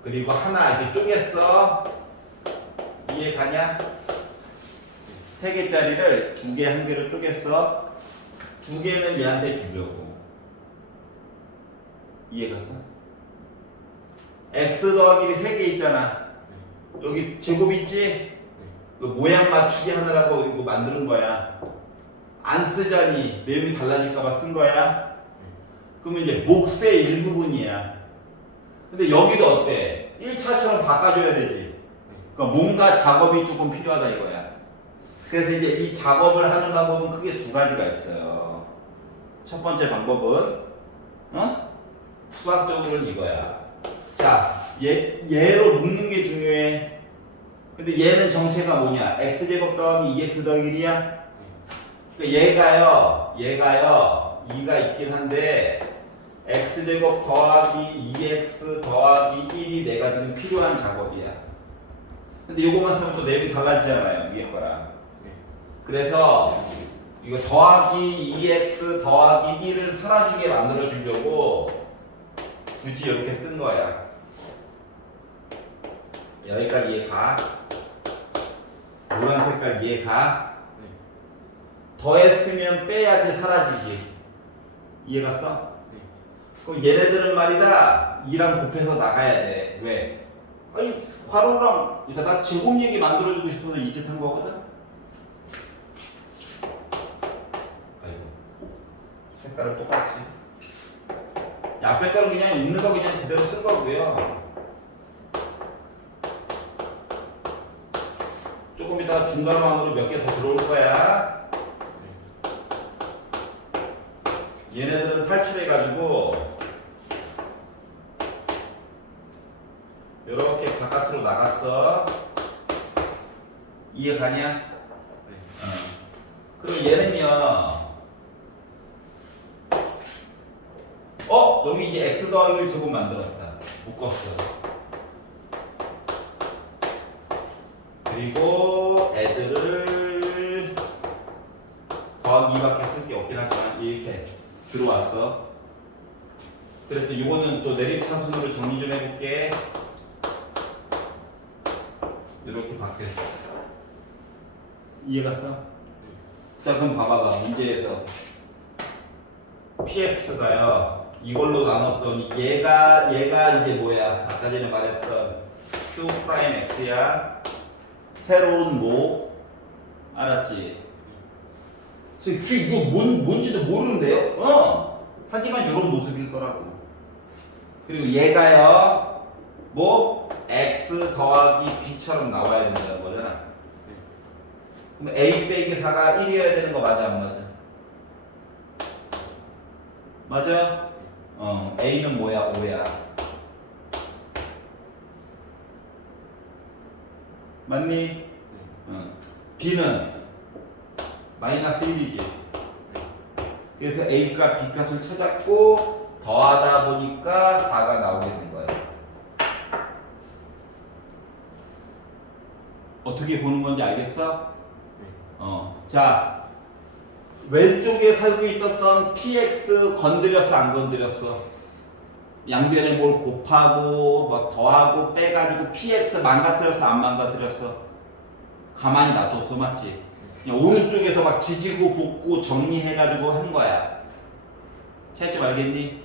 그리고 하나 이렇게 쪼갰어. 이해 가냐? 3개짜리를 2개 한 개로 쪼갰어. 2개는 얘한테 주려고. 이해 갔어? x 더하기 1이 3개 있잖아. 여기 제곱 있지? 그 모양 맞추기 하느라고 이거 만드는 거야. 안 쓰자니 내용이 달라질까봐 쓴 거야. 그러면 이제 몫의 일부분이야. 근데 여기도 어때? 1차처럼 바꿔줘야 되지. 그러니까 뭔가 작업이 조금 필요하다 이거야. 그래서 이제 이 작업을 하는 방법은 크게 2가지가 있어요. 첫 번째 방법은 수학적으로는 이거야. 자, 얘로 묶는 게 중요해. 근데 얘는 정체가 뭐냐? x제곱 더하기 2x 더하기 1이야? 그러니까 얘가요 2가 있긴 한데 x제곱 더하기 2x 더하기 1이 내가 지금 필요한 작업이야. 근데 이거만 쓰면 또 내용이 달라지잖아요. 위에 거랑. 그래서 이거 더하기 2x 더하기 1을 사라지게 만들어 주려고 굳이 이렇게 쓴 거야. 여기까지 이해 가? 노란 색깔 얘가 네. 더했으면 빼야지 사라지지. 이해갔어? 네. 그럼 얘네들은 말이다 2랑 곱해서 나가야 돼. 왜? 아니 괄호랑 그러니까 나 제곱 얘기 만들어주고 싶어서 이 짓 한 거거든. 아이고 색깔을 똑같이. 앞에 거는 그냥 있는 거 그냥 그대로 쓴 거고요. 조금 이따가 중괄호 안으로 몇 개 더 들어올 거야. 얘네들은 탈출해가지고 이렇게 바깥으로 나갔어. 이해 가냐? 네. 그럼 얘는요. 여기 이제 x 더하기 1 제곱 만들었다. 묶었어. 그리고 애들을 더하기 2밖에 쓸 게 없긴 하지만 이렇게 들어왔어. 그래서 이거는 또 내림차순으로 정리 좀 해볼게. 이렇게 바뀌었어. 이해갔어? 자 그럼 봐봐봐. 문제에서 px가요 이걸로 나눴더니 얘가 이제 뭐야? 아까 전에 말했던 q 프라임 x야. 새로운 모 알았지? 그래서 이거 뭔지도 모르는데요? 하지만 이런 모습일 거라고. 그리고 얘가요 뭐 x 더하기 b처럼 나와야 된다는 거잖아. 그럼 a 빼기 4가 1이어야 되는 거 맞아 안 맞아? 맞아? a는 뭐야? 5야. 맞니? b는 마이너스 1이지. 그래서 a 값, b 값을 찾았고 더하다 보니까 4가 나오게 된 거예요. 어떻게 보는 건지 알겠어? 자 왼쪽에 살고 있었던 px 건드렸어 안 건드렸어? 양변에 뭘 곱하고 뭐 더하고 빼가지고 px 망가뜨렸어 안 망가뜨렸어? 가만히 놔뒀어 맞지? 그냥 오른쪽에서 막 지지고 볶고 정리해가지고 한 거야. 차이점 알겠니?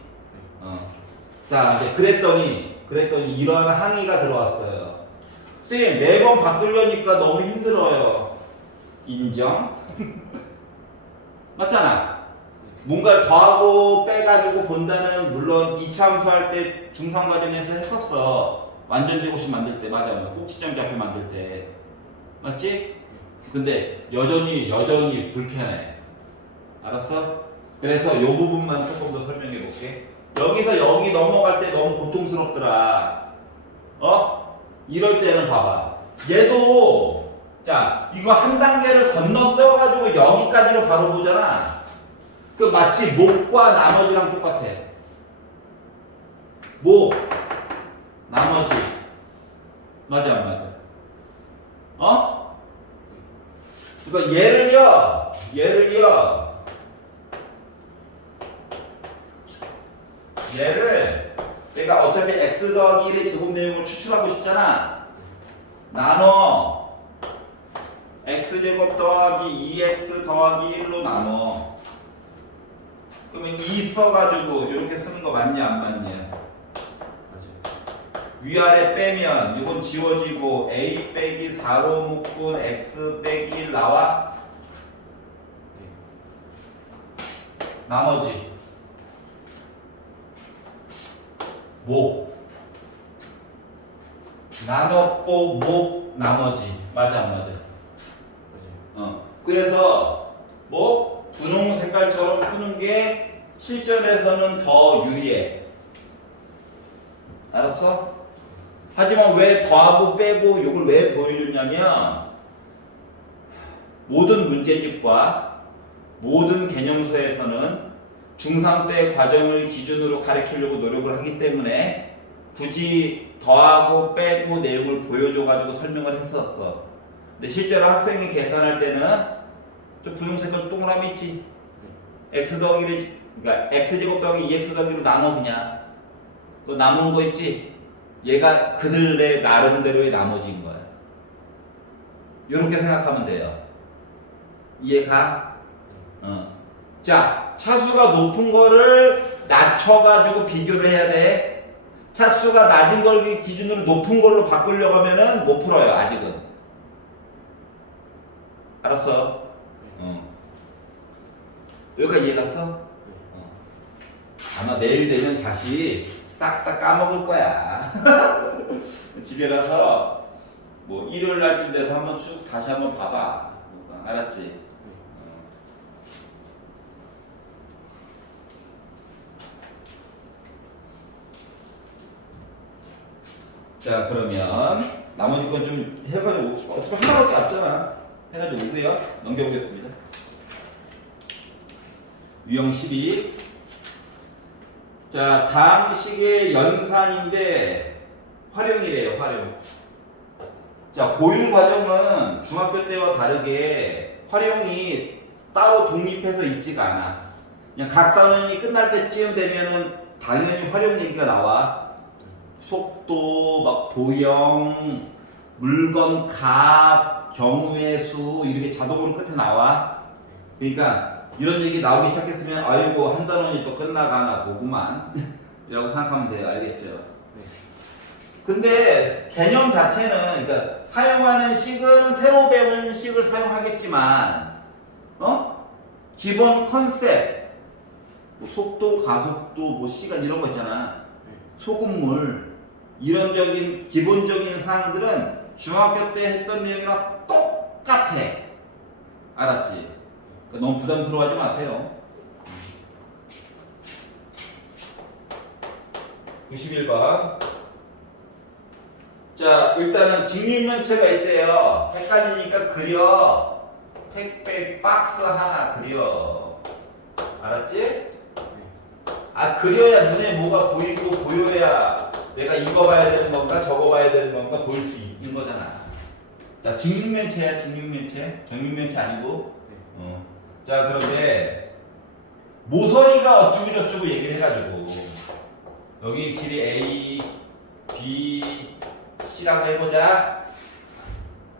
자 이제 그랬더니 이런 항의가 들어왔어요. 쌤 매번 바꾸려니까 너무 힘들어요. 인정? 맞잖아. 뭔가를 더하고 빼가지고 본다는 물론 이차함수 할 때 중상 과정에서 했었어. 완전 제곱식 만들 때 맞아. 꼭지점 좌표 만들 때 맞지? 근데 여전히 불편해. 알았어? 그래서 이 부분만 조금 더 설명해 볼게. 여기서 여기 넘어갈 때 너무 고통스럽더라. 이럴 때는 봐봐. 얘도 자 이거 한 단계를 건너뛰어가지고 여기까지로 바로 보잖아. 그 마치 목과 나머지랑 똑같아. 목, 나머지. 맞아 안 맞아? 그러니까 얘를 내가 어차피 x 더하기 1의 제곱 내용을 추출하고 싶잖아. 나눠 x제곱 더하기 2x 더하기 1로 나눠. 그러면 2 써가지고 이렇게 쓰는 거 맞냐 안 맞냐? 맞아요. 위아래 빼면 이건 지워지고 a 빼기 4로 묶은 x 빼기 1 나와? 나머지 목 나눴고 목 나머지 맞아 안 맞아? 맞아요. 그래서 뭐 분홍 색깔처럼 푸는 게 실전에서는 더 유리해. 알았어? 하지만 왜 더하고 빼고 이걸 왜 보여줬냐면 모든 문제집과 모든 개념서에서는 중3 때 과정을 기준으로 가르치려고 노력을 하기 때문에 굳이 더하고 빼고 내용을 보여줘가지고 설명을 했었어. 근데 실제로 학생이 계산할 때는 저 분홍색깔 동그라미 있지? x 더하기를 그러니까 x제곱 더하기 2x 더하기로 나눠 그냥. 또 남은 거 있지? 얘가 그들의 나름대로의 나머지인 거야. 이렇게 생각하면 돼요. 이해가? 자, 차수가 높은 거를 낮춰가지고 비교를 해야 돼. 차수가 낮은 걸 기준으로 높은 걸로 바꾸려고 하면은 못 풀어요, 아직은. 알았어? 여기까지 이해 갔어? 아마 내일 되면 다시 싹 다 까먹을 거야. 집에 가서 뭐 일요일 날쯤 돼서 한번 쭉 다시 한번 봐봐. 알았지? 자, 그러면 나머지 건 좀 해가지고 어차피 하나밖에 없잖아. 해가지고 오고요. 넘겨보겠습니다. 유형 12. 자, 다음 식의 연산인데 활용이래요, 활용. 자, 고율 과정은 중학교 때와 다르게 활용이 따로 독립해서 있지가 않아. 그냥 각 단원이 끝날 때쯤 되면은 당연히 활용 얘기가 나와. 속도, 막 도형, 물건 값, 경우의 수 이렇게 자동으로 끝에 나와. 그러니까 이런 얘기 나오기 시작했으면 아이고 한 단원이 또 끝나가나 보구만 이라고 생각하면 돼요. 알겠죠? 네. 근데 개념 자체는 그러니까 사용하는 식은 새로 배운 식을 사용하겠지만 기본 컨셉 뭐 속도, 가속도, 뭐 시간 이런 거 있잖아. 소금물 이런적인 기본적인 사항들은 중학교 때 했던 내용이랑 똑같아. 알았지? 그러니까 너무 부담스러워하지 마세요. 91번. 자, 일단은 직육면체가 있대요. 헷갈리니까 그려. 택배 박스 하나 그려. 알았지? 아, 그려야 눈에 뭐가 보이고 보여야 내가 이거 봐야 되는 건가 저거 봐야 되는 건가 보일 수 있는 거잖아. 자, 직육면체야, 직육면체. 정육면체 아니고. 자, 그런데 모서리가 어쩌고 저쩌고 얘기를 해가지고 여기 길이 A, B, C라고 해보자.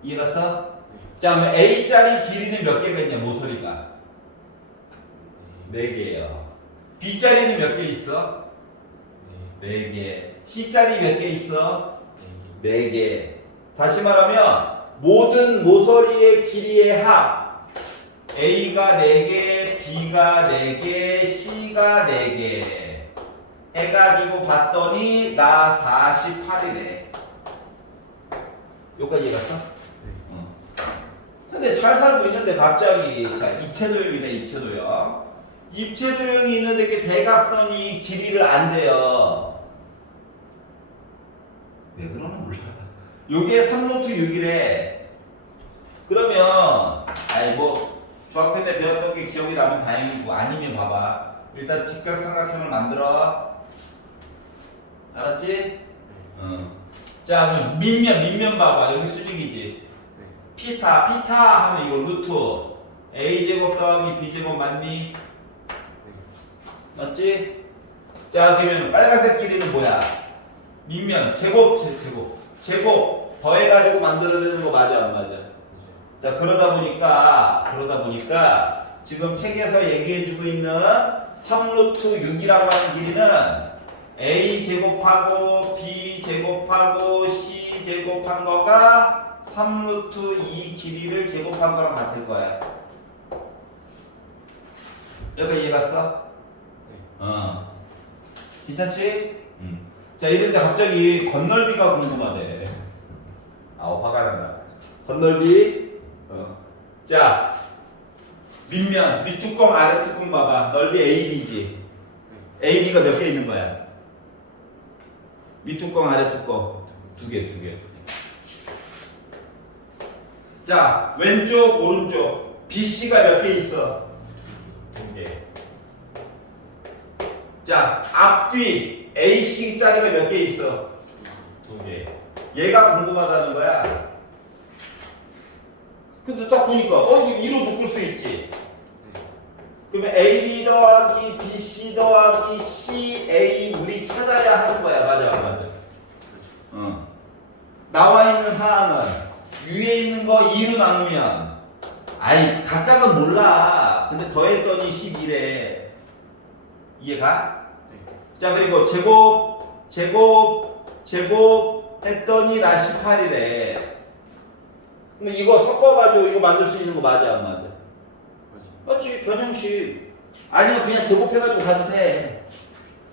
이해갔어? 자, 그럼 A짜리 길이는 몇 개가 있냐, 모서리가? 4개예요. B짜리는 몇 개 있어? 4개. C짜리 몇 개 있어? 4개. 다시 말하면 모든 모서리의 길이의 합 A가 4개, B가 4개, C가 4개 해가지고 봤더니 나 48이래. 여기까지 이해갔어? 근데 잘 살고 있는데 갑자기 자 입체도형이다. 입체도형. 입체도형이 있는데 이렇게 대각선이 길이를 안 돼요. 왜 그러나 몰라. 요게 3루트 6이래. 그러면 아이 뭐 중학교 때 배웠던 게 기억이 나면 다행이고 아니면 봐봐. 일단 직각삼각형을 만들어. 알았지? 자, 그럼 밑면 봐봐. 여기 수직이지. 피타 하면 이거 루트 a제곱 더하기 b제곱 맞니? 맞지? 자, 그러면 빨간색 길이는 뭐야? 밑면 제곱 더해가지고 만들어내는 거 맞아 안 맞아? 자, 그러다 보니까 지금 책에서 얘기해주고 있는 3루트 6이라고 하는 길이는 a 제곱하고 b 제곱하고 c 제곱한 거가 3루트 2 길이를 제곱한 거랑 같을 거야. 여기까지 이해갔어? 괜찮지? 자, 이런데 갑자기 건널비가 궁금하대. 화가 난다. 건널비. 자, 밑면, 윗뚜껑, 아래뚜껑 봐봐. 넓이 AB지. AB가 몇 개 있는 거야? 윗뚜껑, 아래뚜껑. 두 개. 자, 왼쪽, 오른쪽. BC가 몇 개 있어? 2개. 자, 앞뒤 AC 짜리가 몇 개 있어? 2개. 얘가 궁금하다는 거야. 근데 딱 보니까 이로 묶을 수 있지. 그러면 AB 더하기 BC 더하기 CA 우리 찾아야 하는 거야. 맞아 안 맞아? 나와 있는 사항은 위에 있는 거 2로 나누면 아이 각각은 몰라. 근데 더했더니 12래. 이해가? 네. 자 그리고 제곱 했더니 나 18이래. 그럼 이거 섞어가지고 이거 만들 수 있는 거 맞아 안 맞아? 맞아요. 맞지 변형식. 아니면 그냥 제곱해가지고 가도 돼.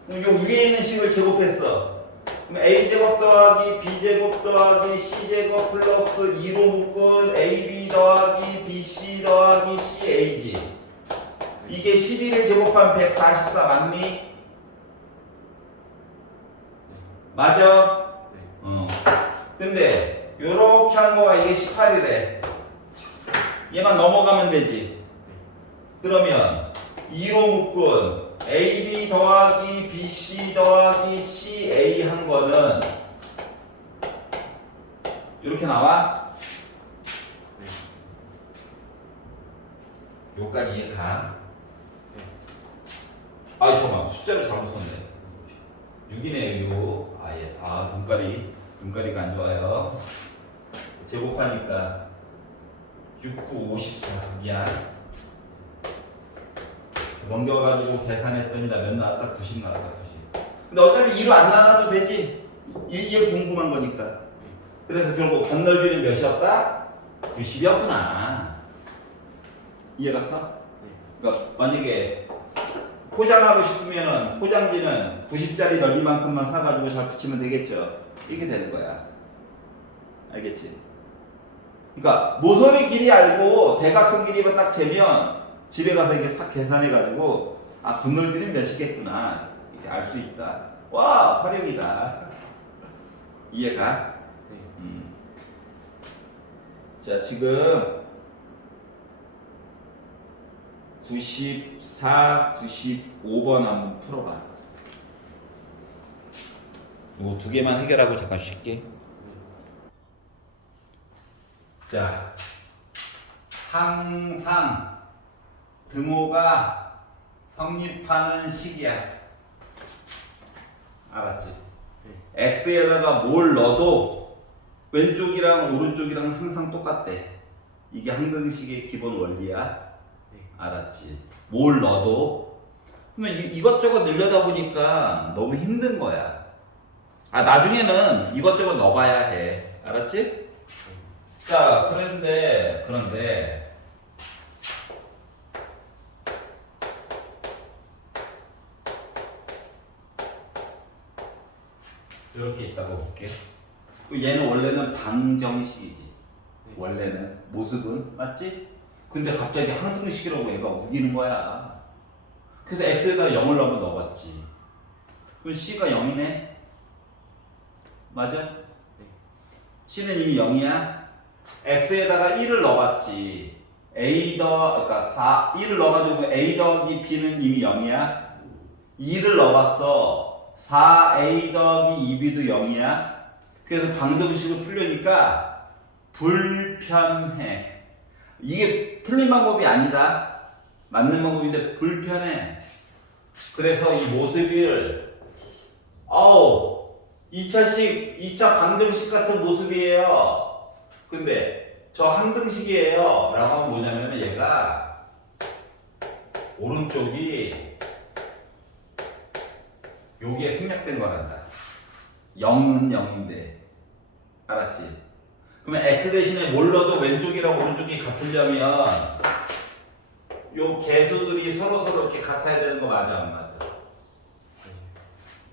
그럼 요 위에 있는 식을 제곱했어. 그럼 a제곱 더하기 b제곱 더하기 c제곱 플러스 2로 묶은 ab 더하기 bc 더하기 ca지. 이게 12를 제곱한 144 맞니? 네. 맞아? 네. 근데 요렇게 한 거가 이게 18이래. 얘만 넘어가면 되지. 그러면 2로 묶은 AB 더하기 BC 더하기 CA 한 거는 이렇게 나와? 네. 여기까지 이해가? 네. 아이 잠깐만 숫자를 잘못 썼네. 6이네요 6. 아예 눈가리가 안 좋아요. 제곱하니까 6, 9, 54 미안. 넘겨가지고 계산했더니 나 몇 나왔다? 90 나왔다 90. 근데 어차피 2로 안 나눠도 되지. 얘 궁금한 거니까. 그래서 결국 건널비는 몇이었다? 90이었구나. 이해 갔어? 네. 그러니까 만약에 포장하고 싶으면은 포장지는 90짜리 넓이만큼만 사가지고 잘 붙이면 되겠죠. 이렇게 되는 거야. 알겠지? 그러니까 모서리 길이 알고 대각선 길이만 딱 재면 집에 가서 이게 싹 계산해가지고 아 건널비는 몇이겠구나 이렇게 알 수 있다. 와 활용이다. 이해가? 네. 자 지금 94, 95번 한번 풀어봐. 이거 두 개만 해결하고 잠깐 쉴게. 자, 항상 등호가 성립하는 식이야. 알았지? 네. x에다가 뭘 넣어도 왼쪽이랑 오른쪽이랑 항상 똑같대. 이게 항등식의 기본 원리야. 네. 알았지? 뭘 넣어도 그러면 이것저것 늘려다 보니까 너무 힘든 거야. 아 나중에는 이것저것 넣어봐야 해. 알았지? 자 그런데 이렇게 있다고 볼게. 얘는 원래는 방정식이지. 네. 원래는 모습은 맞지? 근데 갑자기 항등식이라고 얘가 우기는 거야. 그래서 x에다 0을 한번 넣어봤지. 그럼 c가 0이네? 맞아? 네. c는 이미 0이야. x에다가 1을 넣어봤지. 그러니까 1을 넣어가지고 a 더하기 b는 이미 0이야. 2를 넣어봤어. 4a 더하기 2b도 0이야. 그래서 방정식을 풀려니까 불편해. 이게 틀린 방법이 아니다. 맞는 방법인데 불편해. 그래서 이 모습을 2차 방정식 같은 모습이에요. 근데 저 항등식이에요. 라고 하면 뭐냐면 얘가 오른쪽이 여기에 생략된 거란다. 0은 0인데. 알았지? 그러면 x 대신에 뭘 넣어도 왼쪽이랑 오른쪽이 같으려면 요 개수들이 서로 이렇게 같아야 되는 거 맞아 안 맞아? 네.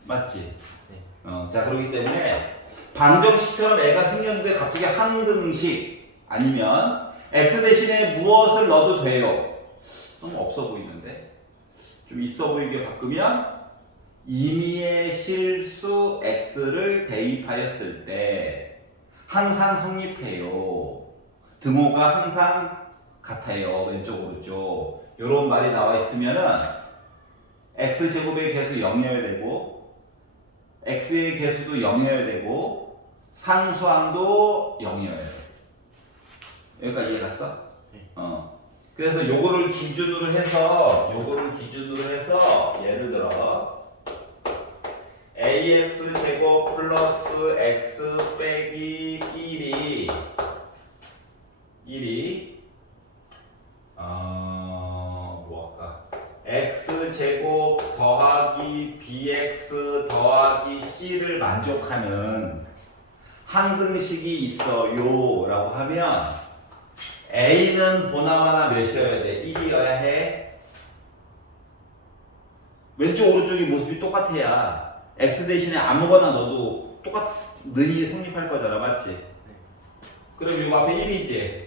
맞지? 네. 자 그렇기 때문에 방정식처럼 애가 생겼는데 갑자기 항등식 아니면 x 대신에 무엇을 넣어도 돼요. 너무 없어 보이는데 좀 있어 보이게 바꾸면 임의의 실수 x를 대입하였을 때 항상 성립해요. 등호가 항상 같아요. 왼쪽 오른쪽 이런 말이 나와 있으면은 x제곱의 개수 0이어야 되고 x의 개수도 0이어야 되고 상수항도 0이어야 돼. 여기까지 이해 갔어? 네. 그래서 요거를 기준으로 해서 예를 들어 ax 제곱 플러스 x 빼기 1이 1이 뭐 할까? x제곱 더하기 bx 더하기 c를 만족하는 항등식이 있어요 라고 하면 a는 보나마나 몇이어야 돼? 1이어야 해. 왼쪽 오른쪽이 모습이 똑같아야 x 대신에 아무거나 넣어도 늘이 성립할 거잖아, 맞지? 그럼 이거 앞에 1이지?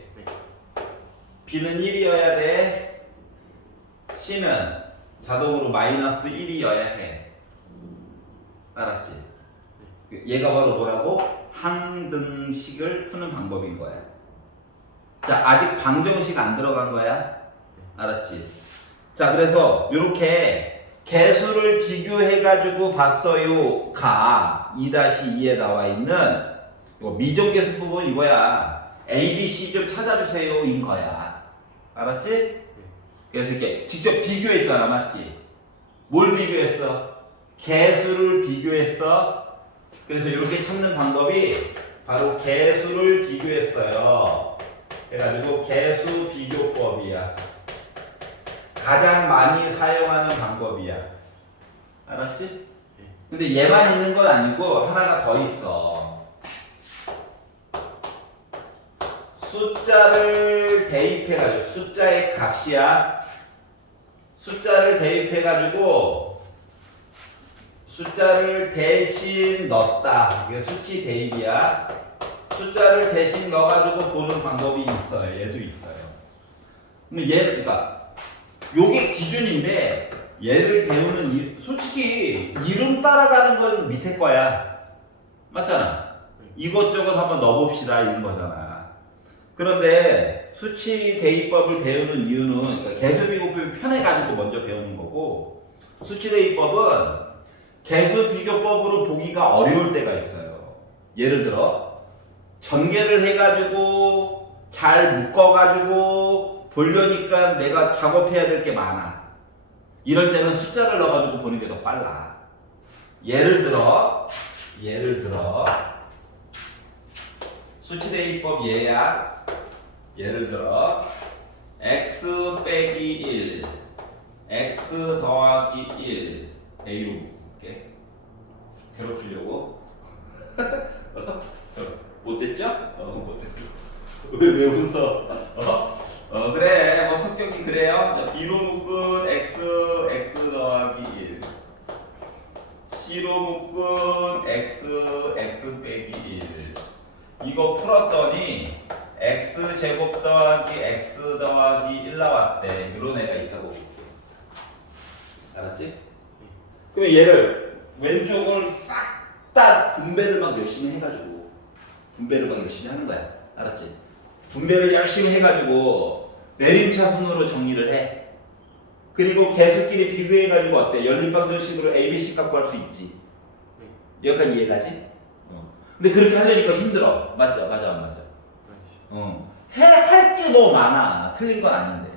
b는 1이어야 돼. c는 자동으로 마이너스 1이어야 해. 알았지? 얘가 바로 뭐라고? 항등식을 푸는 방법인 거야. 자, 아직 방정식 안 들어간 거야? 알았지? 자, 그래서 이렇게 개수를 비교해가지고 봤어요. 가 2-2에 나와 있는 이거 미정계수 부분 이거야. A, B, C 좀 찾아주세요. 인 거야. 알았지? 그래서 이렇게 직접 비교했잖아. 맞지? 뭘 비교했어? 개수를 비교했어. 그래서 이렇게 찾는 방법이 바로 개수를 비교했어요. 그래가지고 개수 비교법이야. 가장 많이 사용하는 방법이야. 알았지? 근데 얘만 있는 건 아니고 하나가 더 있어. 숫자를 대입해가지고 숫자의 값이야. 숫자를 대입해가지고 숫자를 대신 넣었다. 이게 수치 대입이야. 숫자를 대신 넣어가지고 보는 방법이 있어요. 얘도 있어요. 근데 그러니까 요게 기준인데 얘를 배우는 솔직히 이름 따라가는 건 밑에 거야. 맞잖아. 이것저것 한번 넣어봅시다 이런 거잖아. 그런데 수치 대입법을 배우는 이유는 그러니까 개수 비교법이 편해가지고 먼저 배우는 거고 수치 대입법은 개수 비교법으로 보기가 어려울 때가 있어요. 예를 들어 전개를 해가지고 잘 묶어가지고 보려니까 내가 작업해야 될 게 많아. 이럴 때는 숫자를 넣어가지고 보는 게 더 빨라. 예를 들어 수치 대입법 얘야. 예를 들어 x 빼기 1 x 더하기 1 a로 묶을게. 괴롭히려고. 못됐죠? 못됐어. 왜 웃어? 그래, 뭐 성격이 그래요. 자, b로 묶은 x 더하기 1 c로 묶은 x 빼기 1 이거 풀었더니 x 제곱 더하기 x 더하기 1 나왔대. 이런 애가 있다고 볼게. 알았지? 그러면 얘를 왼쪽을 싹 다 분배를 막 열심히 해가지고 분배를 막 열심히 하는 거야. 알았지? 분배를 열심히 해가지고 내림차순으로 정리를 해. 그리고 개수끼리 비교해가지고 어때? 연립방정식으로 ABC 값 구할 수 있지. 여기까지 이해가지? 근데 그렇게 하려니까 힘들어. 맞죠? 맞아 안 맞아? 할 게 너무 많아. 틀린 건 아닌데.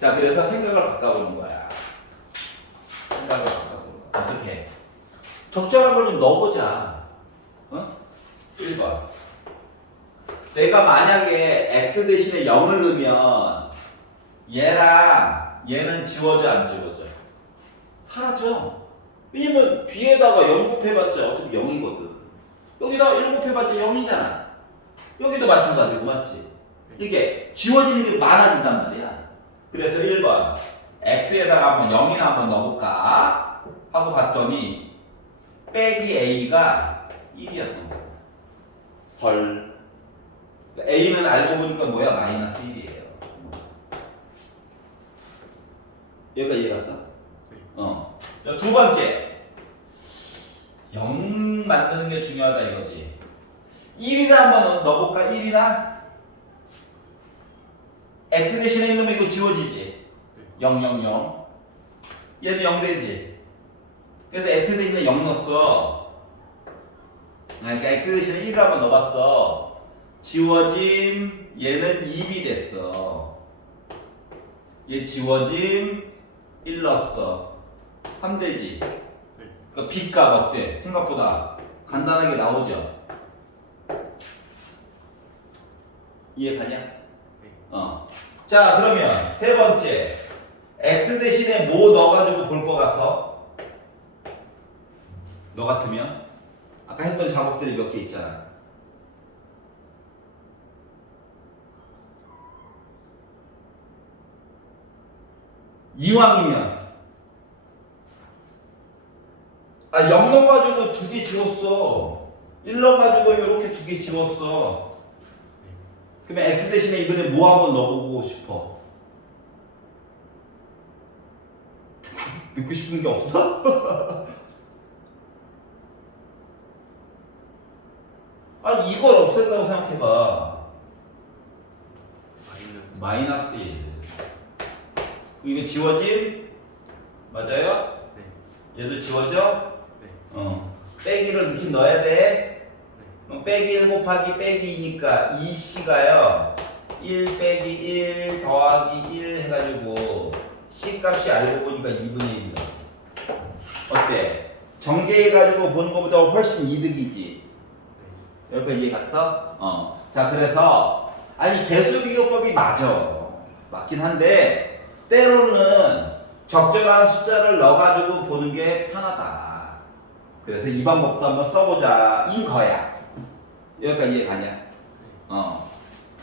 자, 그래서 생각을 바꿔보는 거야. 생각을 바꿔보는 거야. 어떻게? 적절한 걸 좀 넣어보자. 1번. 내가 만약에 x 대신에 0을 넣으면 얘랑 얘는 지워져 안 지워져? 사라져. 왜냐면 뒤에다가 0 곱해봤자 어차피 0이거든. 여기다 1 곱해봤자 0이잖아. 여기도 마찬가지고 맞지? 이게 지워지는 게 많아진단 말이야. 그래서 1번 x에다가 한번 0이나 한번 넣어볼까 하고 봤더니 빼기 a가 1이었던 거야. 헐. a는 알고 보니까 뭐야? 마이너스 1이에요. 여기까지 이해갔어? 자, 두 번째 0 만드는 게 중요하다 이거지. 1이나 한번 넣어볼까? 1이나? x 대신에 1 넣으면 이거 지워지지? 0, 0, 0. 얘도 0 되지? 그래서 x 대신에 0 넣었어. 그러니까 x 대신에 1을 한번 넣어봤어. 지워짐, 얘는 2이 됐어. 얘 지워짐, 1 넣었어. 3 되지? 그러니까 b값 어때? 생각보다 간단하게 나오죠? 이해 가냐? 자, 그러면 세 번째. x 대신에 뭐 넣어가지고 볼 것 같아? 너 같으면? 아까 했던 작업들이 몇 개 있잖아. 이왕이면 0 넣어가지고 2개 지웠어. 1 넣어가지고 이렇게 2개 지웠어. 그러면 x 대신에 이번에 뭐 한번 넣어보고 싶어? 넣고 싶은 게 없어? 아니 이걸 없앤다고 생각해봐. 마이너스 1. 이거 지워짐? 맞아요? 네. 얘도 지워져? 네. 빼기를 넣긴 넣어야 돼. 그럼 빼기 1 곱하기 빼기 2니까 2c가요 1 빼기 1 더하기 1 해가지고 c 값이 알고 보니까 2분의 1이야. 어때? 정제해가지고 보는 것보다 훨씬 이득이지. 여기까지 이해 갔어? 자, 그래서 아니 개수비교법이 맞긴 한데 때로는 적절한 숫자를 넣어가지고 보는 게 편하다. 그래서 이 방법도 한번 써보자 인 거야. 여기까지 이해 가냐?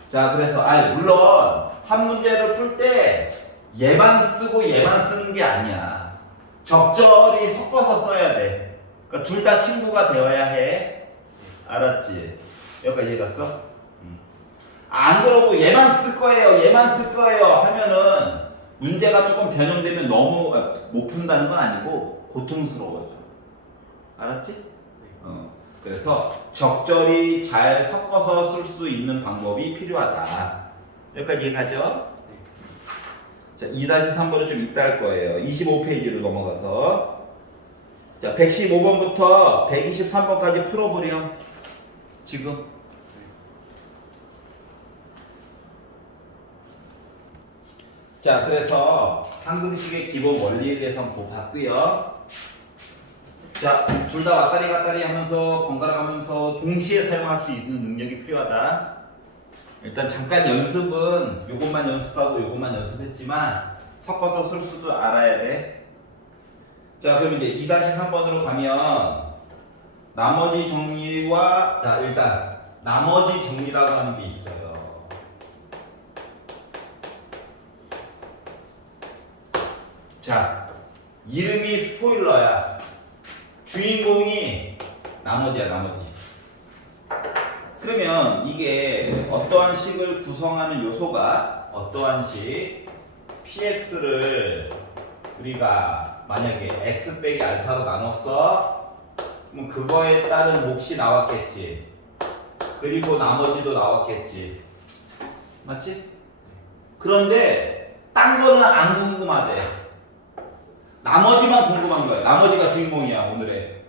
자, 그래서 물론 한 문제를 풀 때 얘만 쓰고 얘만 쓰는 게 아니야. 적절히 섞어서 써야 돼. 그러니까 둘 다 친구가 되어야 해. 알았지? 여기까지 이해 갔어? 안 그러고 얘만 쓸 거예요, 얘만 쓸 거예요 하면은 문제가 조금 변형되면 너무 못 푼다는 건 아니고 고통스러워져. 알았지? 그래서 적절히 잘 섞어서 쓸 수 있는 방법이 필요하다. 여기까지 이해가죠? 자, 2-3번은 좀 이따 할 거예요. 25페이지로 넘어가서 자, 115번부터 123번까지 풀어보렴. 지금 자, 그래서 한글식의 기본 원리에 대해서 한번 봤고요. 자, 둘 다 왔다리 갔다리 하면서 번갈아 가면서 동시에 사용할 수 있는 능력이 필요하다. 일단 잠깐 연습은 요것만 연습하고 요것만 연습했지만 섞어서 쓸 수도 알아야 돼. 자, 그럼 이제 2-3번으로 가면 나머지 정리와 자, 일단 나머지 정리라고 하는 게 있어요. 자, 이름이 스포일러야. 주인공이 나머지야, 나머지. 그러면 이게 어떠한 식을 구성하는 요소가 어떠한 식 px를 우리가 만약에 x 빼기 알파로 나눴어. 그럼 그거에 따른 몫이 나왔겠지. 그리고 나머지도 나왔겠지. 맞지? 그런데 딴 거는 안 궁금하대. 나머지만 궁금한 거야. 나머지가 주인공이야, 오늘의.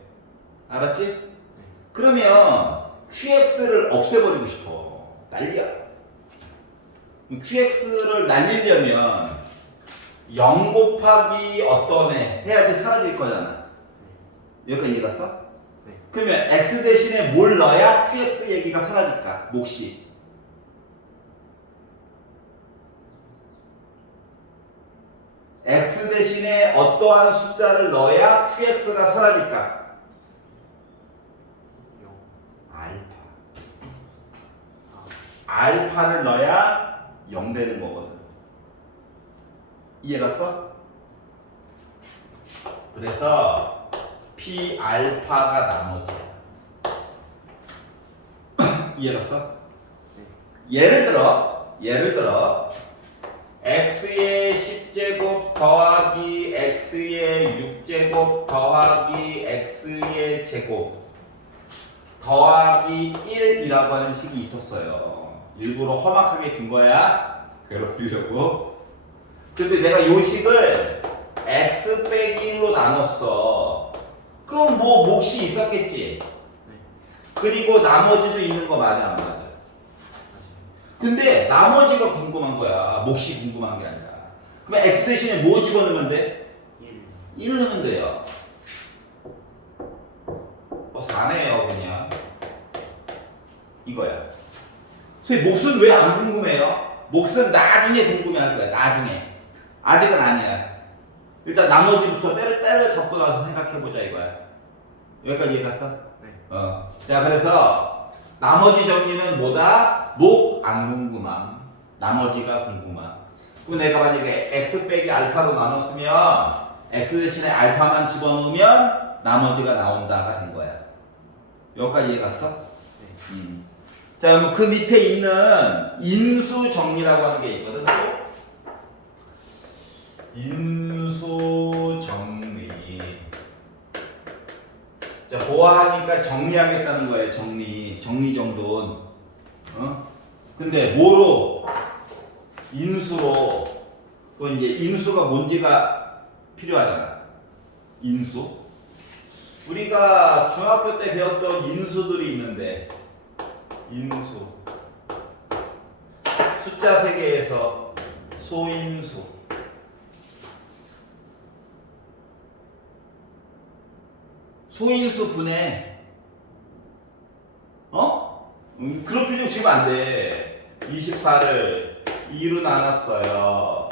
알았지? 그러면 QX를 없애버리고 싶어. 난리야. QX를 날리려면 0 곱하기 어떤 애 해야지 사라질 거잖아. 여기까지 이해 갔어? 그러면 X 대신에 뭘 넣어야 QX 얘기가 사라질까? 몫이. X 대신에 어떠한 숫자를 넣어야 QX가 사라질까? 알파를 넣어야 0 되는 거거든. 이해 갔어? 그래서 P 알파가 나머지야. 이해 갔어? 예를 들어 x의 10제곱 더하기 x의 6제곱 더하기 x의 제곱 더하기 1이라고 하는 식이 있었어요. 일부러 험악하게 준 거야. 괴롭히려고. 근데 내가 요 식을 x 빼기 1로 나눴어. 그럼 뭐 몫이 있었겠지. 그리고 나머지도 있는 거 맞아, 안 맞아? 근데 나머지가 궁금한 거야. 몫이 궁금한 게 아니라. 그럼 x 대신에 뭐 집어넣으면 돼? 1 넣으면 돼요. 4네요, 그냥. 이거야. 선생님, 몫은 왜 안 궁금해요? 몫은 나중에 궁금해할 거야. 나중에. 아직은 아니야. 일단 나머지부터 때려 잡고 나서 생각해보자 이거야. 여기까지 이해갔어? 네. 자, 그래서 나머지 정리는 뭐다? 목 안 궁금함. 나머지가 궁금함. 그럼 내가 만약에 x 빼기 알파로 나눴으면 x 대신에 알파만 집어넣으면 나머지가 나온다가 된 거야. 여기까지 이해갔어? 네. 자, 그럼 그 밑에 있는 인수 정리라고 하는 게 있거든. 또. 인수 정리. 자, 보아하니까 정리하겠다는 거예요. 정리정돈. 근데 뭐로? 인수로. 그건 이제 인수가 뭔지가 필요하잖아. 인수. 우리가 중학교 때 배웠던 인수들이 있는데, 인수. 숫자 세계에서 소인수. 소인수 분해. 그런 필요 지금 안 돼. 24를 2로 나눴어요.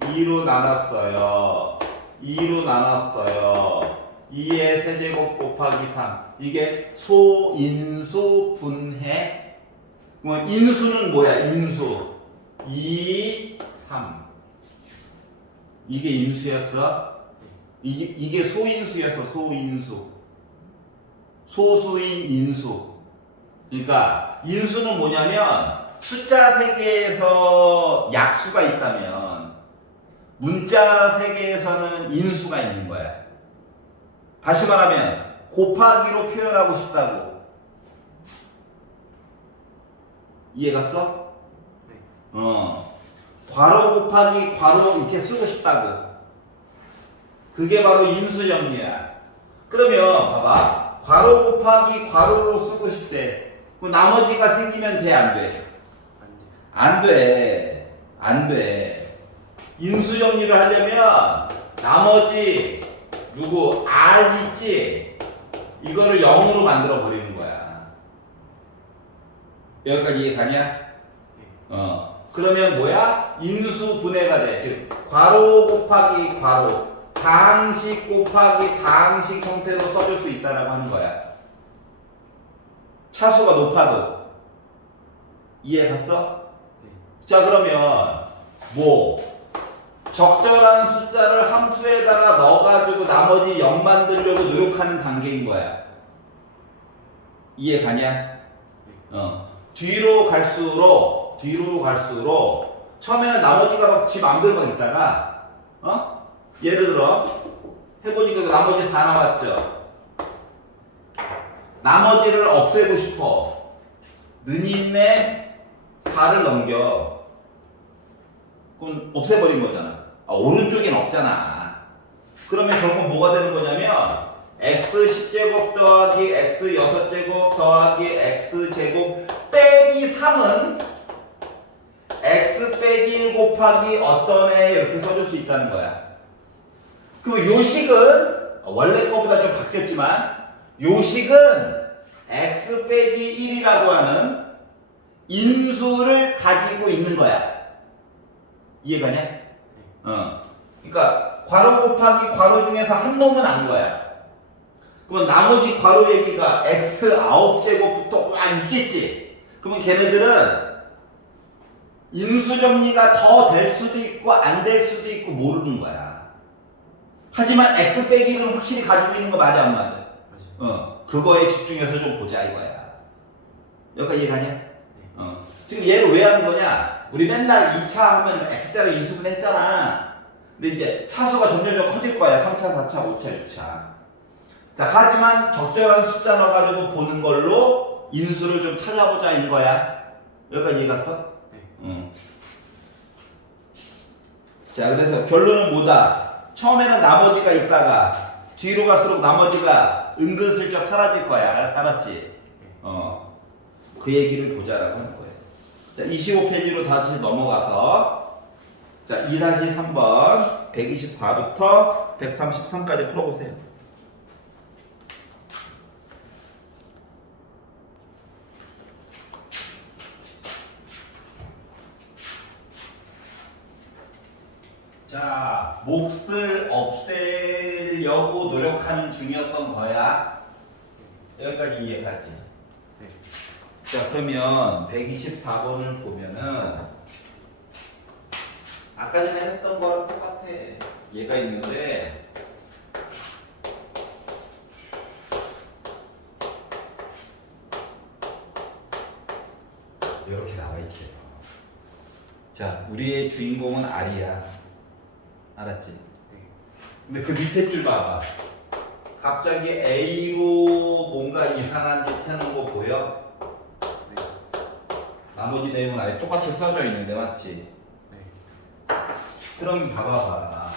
2로 나눴어요. 2로 나눴어요. 2의 세제곱 곱하기 3. 이게 소인수 분해. 그럼 인수는 뭐야? 인수. 2, 3. 이게 인수였어? 이게 소인수였어. 소인수. 소수인 인수. 그러니까 인수는 뭐냐면 숫자 세계에서 약수가 있다면 문자 세계에서는 인수가 있는 거야. 다시 말하면 곱하기로 표현하고 싶다고. 이해갔어? 네. 괄호 곱하기 괄호 이렇게 쓰고 싶다고. 그게 바로 인수정리야. 그러면 봐봐. 괄호 곱하기 괄호로 쓰고 싶대. 그럼 나머지가 생기면 돼, 안 돼? 안 돼. 안 돼. 인수정리를 하려면 나머지 누구 R 있지? 이거를 0으로 만들어 버리는 거야. 여기까지 이해 가냐? 그러면 뭐야? 인수 분해가 돼. 즉 괄호 곱하기 괄호, 다항식 곱하기 다항식 형태로 써줄 수 있다라고 하는 거야. 차수가 높아도. 이해 갔어? 자, 그러면 뭐 적절한 숫자를 함수에다가 넣어가지고 나머지 0 만들려고 노력하는 단계인 거야. 이해 가냐? 뒤로 갈수록 처음에는 나머지가 막 지 맘대로 막 있다가 예를 들어 해보니까 나머지 4 나왔죠. 나머지를 없애고 싶어. 는인내 4를 넘겨. 그럼 없애버린 거잖아. 오른쪽엔 없잖아. 그러면 결국 뭐가 되는 거냐면 x 10제곱 더하기 x 6제곱 더하기 x 제곱 빼기 3은 x 빼기 1 곱하기 어떤 애 이렇게 써줄 수 있다는 거야. 그럼 요식은 원래 거보다 좀 바뀌었지만 요식은 x 빼기 1이라고 하는 인수를 가지고 있는 거야. 이해가냐? 그러니까 괄호 곱하기 괄호 중에서 한 놈은 안 거야. 그러면 나머지 괄호 얘기가 x 9제곱부터 있겠지. 그러면 걔네들은 인수정리가 더 될 수도 있고 안 될 수도 있고 모르는 거야. 하지만 x 빼기 1은 확실히 가지고 있는 거 맞아 안 맞아? 맞아요. 그거에 집중해서 좀 보자 이거야. 여기까지 이해가냐? 지금 얘를 왜 하는 거냐? 우리 맨날 2차 하면 x자를 인수분해 했잖아. 근데 이제 차수가 점점 커질 거야. 3차, 4차, 5차, 6차. 자, 하지만 적절한 숫자 넣어가지고 보는 걸로 인수를 좀 찾아보자 이거야. 여기까지 이해갔어? 네. 자, 그래서 결론은 뭐다? 처음에는 나머지가 있다가 뒤로 갈수록 나머지가 은근슬쩍 사라질 거야. 알았지? 그 얘기를 보자라고 하는 거예요. 자, 25페이지로 다시 넘어가서 자, 2-3번 124부터 133까지 풀어보세요. 자, 몫을 없애려고 노력하는 중이었던 거야. 여기까지 이해가지? 네. 자, 그러면 124번을 보면은 아까 전에 했던 거랑 똑같아. 얘가 있는데 이렇게 나와 있대요. 자, 우리의 주인공은 R이야. 알았지? 네. 근데 그 밑에 줄 봐봐. 갑자기 A로 뭔가 이상한 짓 하는 거 보여? 네. 나머지 내용은 아예 똑같이 써져 있는데 맞지? 네. 그럼 봐봐봐.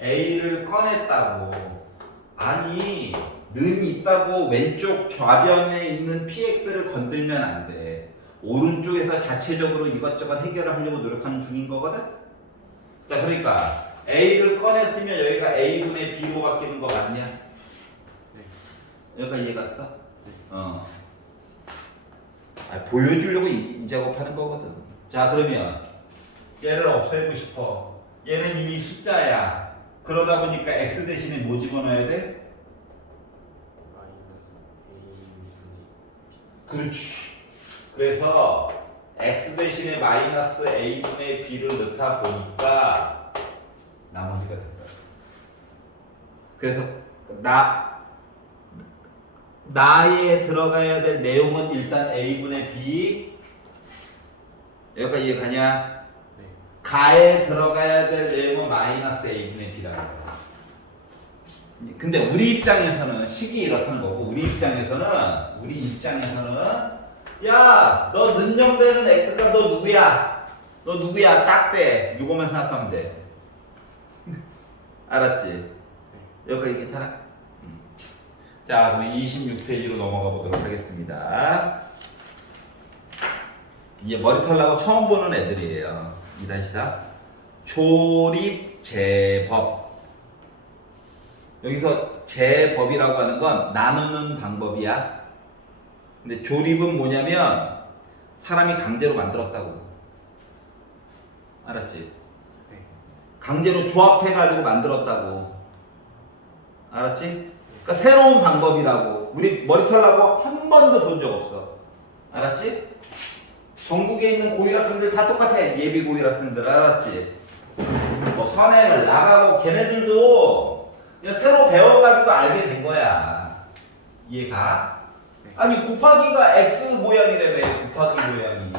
A를 꺼냈다고. 아니, 는 있다고 왼쪽 좌변에 있는 PX를 건들면 안 돼. 오른쪽에서 자체적으로 이것저것 해결을 하려고 노력하는 중인 거거든? 자, 그러니까 A를 꺼냈으면 여기가 A분의 B로 바뀌는 거 맞냐? 네. 여기가 이해갔어? 네. 보여주려고 이 작업하는 거거든. 자, 그러면 얘를 없애고 싶어. 얘는 이미 숫자야. 그러다 보니까 x 대신에 뭐 집어넣어야 돼? 그렇지. 그래서 x 대신에 마이너스 a분의 b를 넣다 보니까 나머지가 된다. 그래서 나에 들어가야 될 내용은 일단 a분의 b. 여기까지 이해가냐? 네. 가에 들어가야 될 내용은 마이너스 a분의 b라는 거야. 근데 우리 입장에서는 식이 이렇다는 거고, 우리 입장에서는 야, 너 능정되는 x가 너 누구야? 너 누구야? 딱 돼. 이거만 생각하면 돼. 알았지? 여기까지 괜찮아? 자, 그럼 26페이지로 넘어가 보도록 하겠습니다. 이제 머리털 나고 처음 보는 애들이에요. 2-4 조립 제법. 여기서 제법이라고 하는 건 나누는 방법이야. 근데 조립은 뭐냐면 사람이 강제로 만들었다고. 알았지? 네. 강제로 조합해가지고 만들었다고. 알았지? 그러니까 새로운 방법이라고. 우리 머리털 나고 한 번도 본 적 없어. 알았지? 전국에 있는 고일 학생들 다 똑같아. 예비 고일 학생들. 알았지? 뭐 선행을 나가고 걔네들도 그냥 새로 배워가지고 알게 된 거야. 이해가? 아니 곱하기가 x 모양이라며. 곱하기 모양이.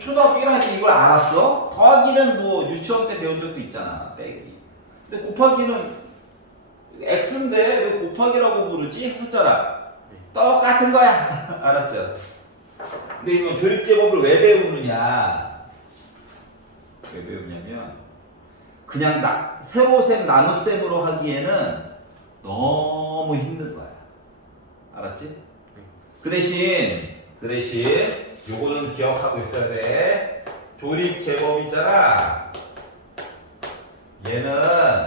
초등학교 1학년 때 이걸 알았어? 더하기는 뭐 유치원 때 배운 적도 있잖아. 빼기. 근데 곱하기는 x인데 왜 곱하기라고 부르지? 했었잖아. 똑같은 거야. 알았죠? 근데 이건 조립제법을 왜 배우느냐? 왜 배우냐면 그냥 세로셈 나눗셈으로 하기에는 너무 힘든 거야. 알았지? 그 대신 요거는 기억하고 있어야 돼. 조립제법 있잖아. 얘는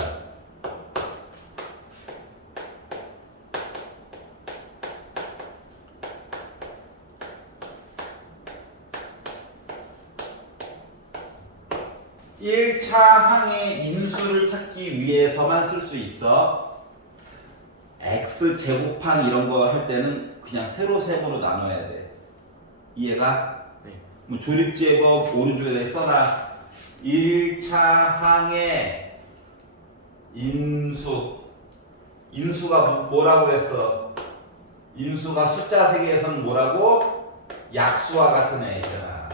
1차 항의 인수를 찾기 위해서만 쓸 수 있어. x 제곱항 이런 거 할 때는 그냥 세로셈으로 나눠야 돼. 이해가? 네. 뭐 조립제법 오른쪽에 써놔. 1차 항의 인수가 뭐라고 그랬어? 인수가 숫자 세계에서는 뭐라고? 약수와 같은 애 있잖아.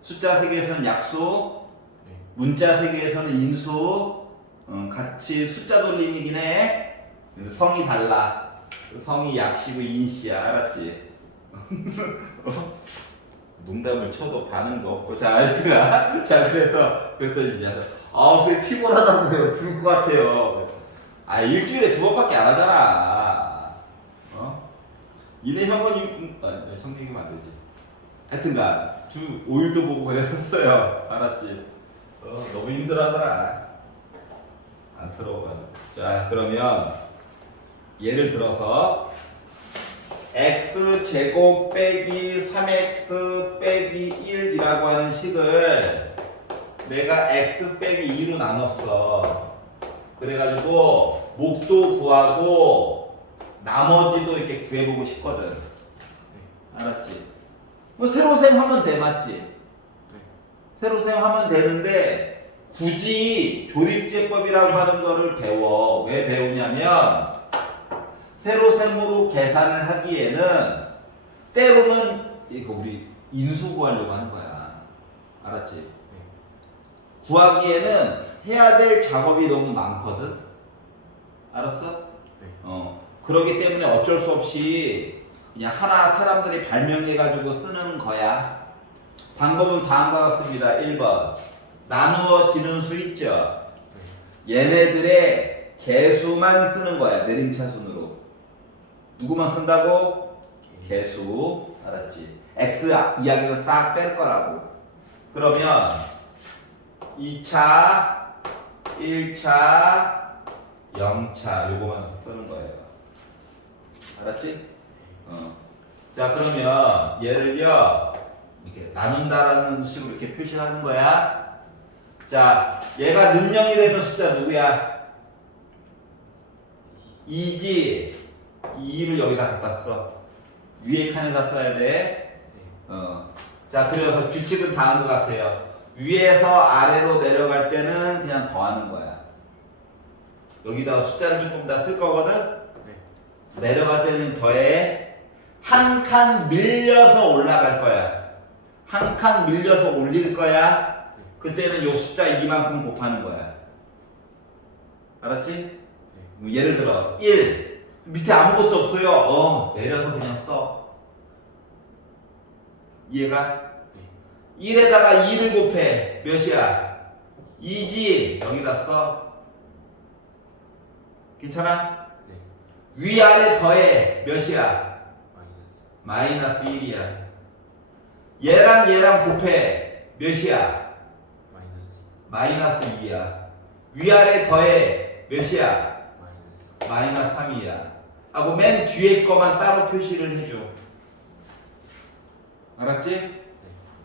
숫자 세계에서는 약수, 네. 문자 세계에서는 인수. 같이 숫자 돌림이긴 해. 근데 성이 달라. 성이 약시고 인시야. 알았지? 농담을 쳐도 반응도 없고. 자, 하여튼 자, 그랬더니 이제 선생님 피곤하다고요. 죽을 것 같아요. 일주일에 2번밖에 안 하잖아. 이내 형은 성경이면 안 되지. 하여튼간 5일도 보고 그랬었어요. 알았지? 너무 힘들어하더라. 안쓰러워가지고. 자, 그러면 예를 들어서 x 제곱 빼기 3x 빼기 1이라고 하는 식을 내가 x 빼기 2로 나눴어. 그래가지고 목도 구하고 나머지도 이렇게 구해보고 싶거든. 알았지? 뭐 세로셈 하면 돼, 맞지? 네. 세로셈 하면 되는데 굳이 조립제법이라고 하는 거를 배워. 왜 배우냐면 세로셈으로 계산을 하기에는 때로는 이거 우리 인수 구하려고 하는 거야. 알았지? 네. 구하기에는 해야 될 작업이 너무 많거든. 알았어? 네. 그러기 때문에 어쩔 수 없이 그냥 하나 사람들이 발명해가지고 쓰는 거야. 방법은 다음과 같습니다. 1번 나누어지는 수 있죠. 얘네들의 개수만 쓰는 거야. 내림차순으로. 누구만 쓴다고? 개수. 알았지? x 이야기를 싹 뺄 거라고. 그러면 2차, 1차, 0차 요거만 쓰는 거예요. 알았지? 자, 그러면 얘를요 이렇게 나눈다라는 식으로 이렇게 표시하는 거야. 자, 얘가 능령이 되는 숫자 누구야? 2지. 2를 여기다 갖다 써. 위에 칸에다 써야 돼. 자, 그래서 규칙은 다음과 같아요. 위에서 아래로 내려갈 때는 그냥 더하는 거야. 여기다가 숫자를 조금 다 쓸 거거든? 네. 내려갈 때는 더해. 한 칸 밀려서 올라갈 거야. 한 칸 밀려서 올릴 거야. 그때는 요 숫자 이만큼 곱하는 거야. 알았지? 예를 들어 1 밑에 아무것도 없어요. 내려서 그냥 써. 이해가? 1에다가 2를 곱해. 몇이야? 2지. 여기다 써. 괜찮아? 네. 위아래 더해. 몇이야? 마이너스. 마이너스 1이야. 얘랑 얘랑 곱해. 몇이야? 마이너스. 마이너스 2야. 위아래 더해. 몇이야? 마이너스. 마이너스 3이야. 하고 맨 뒤에 거만 따로 표시를 해줘. 알았지? 네.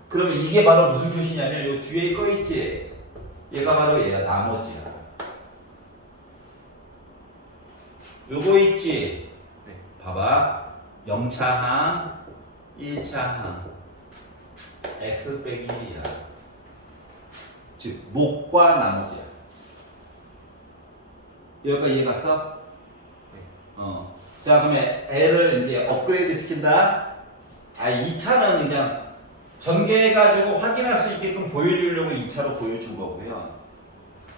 그러면 이게 바로 무슨 표시냐면 요 뒤에 거 있지? 얘가 바로 얘야. 나머지야. 요거 있지? 네. 봐봐. 0차항, 1차항, x 빼기 1이야. 즉 목과 나머지야. 여기까지 이해 갔어? 네. 자, 그러면 L을 이제 업그레이드 시킨다. 2차는 그냥 전개해가지고 확인할 수 있게끔 보여주려고 2차로 보여준 거고요.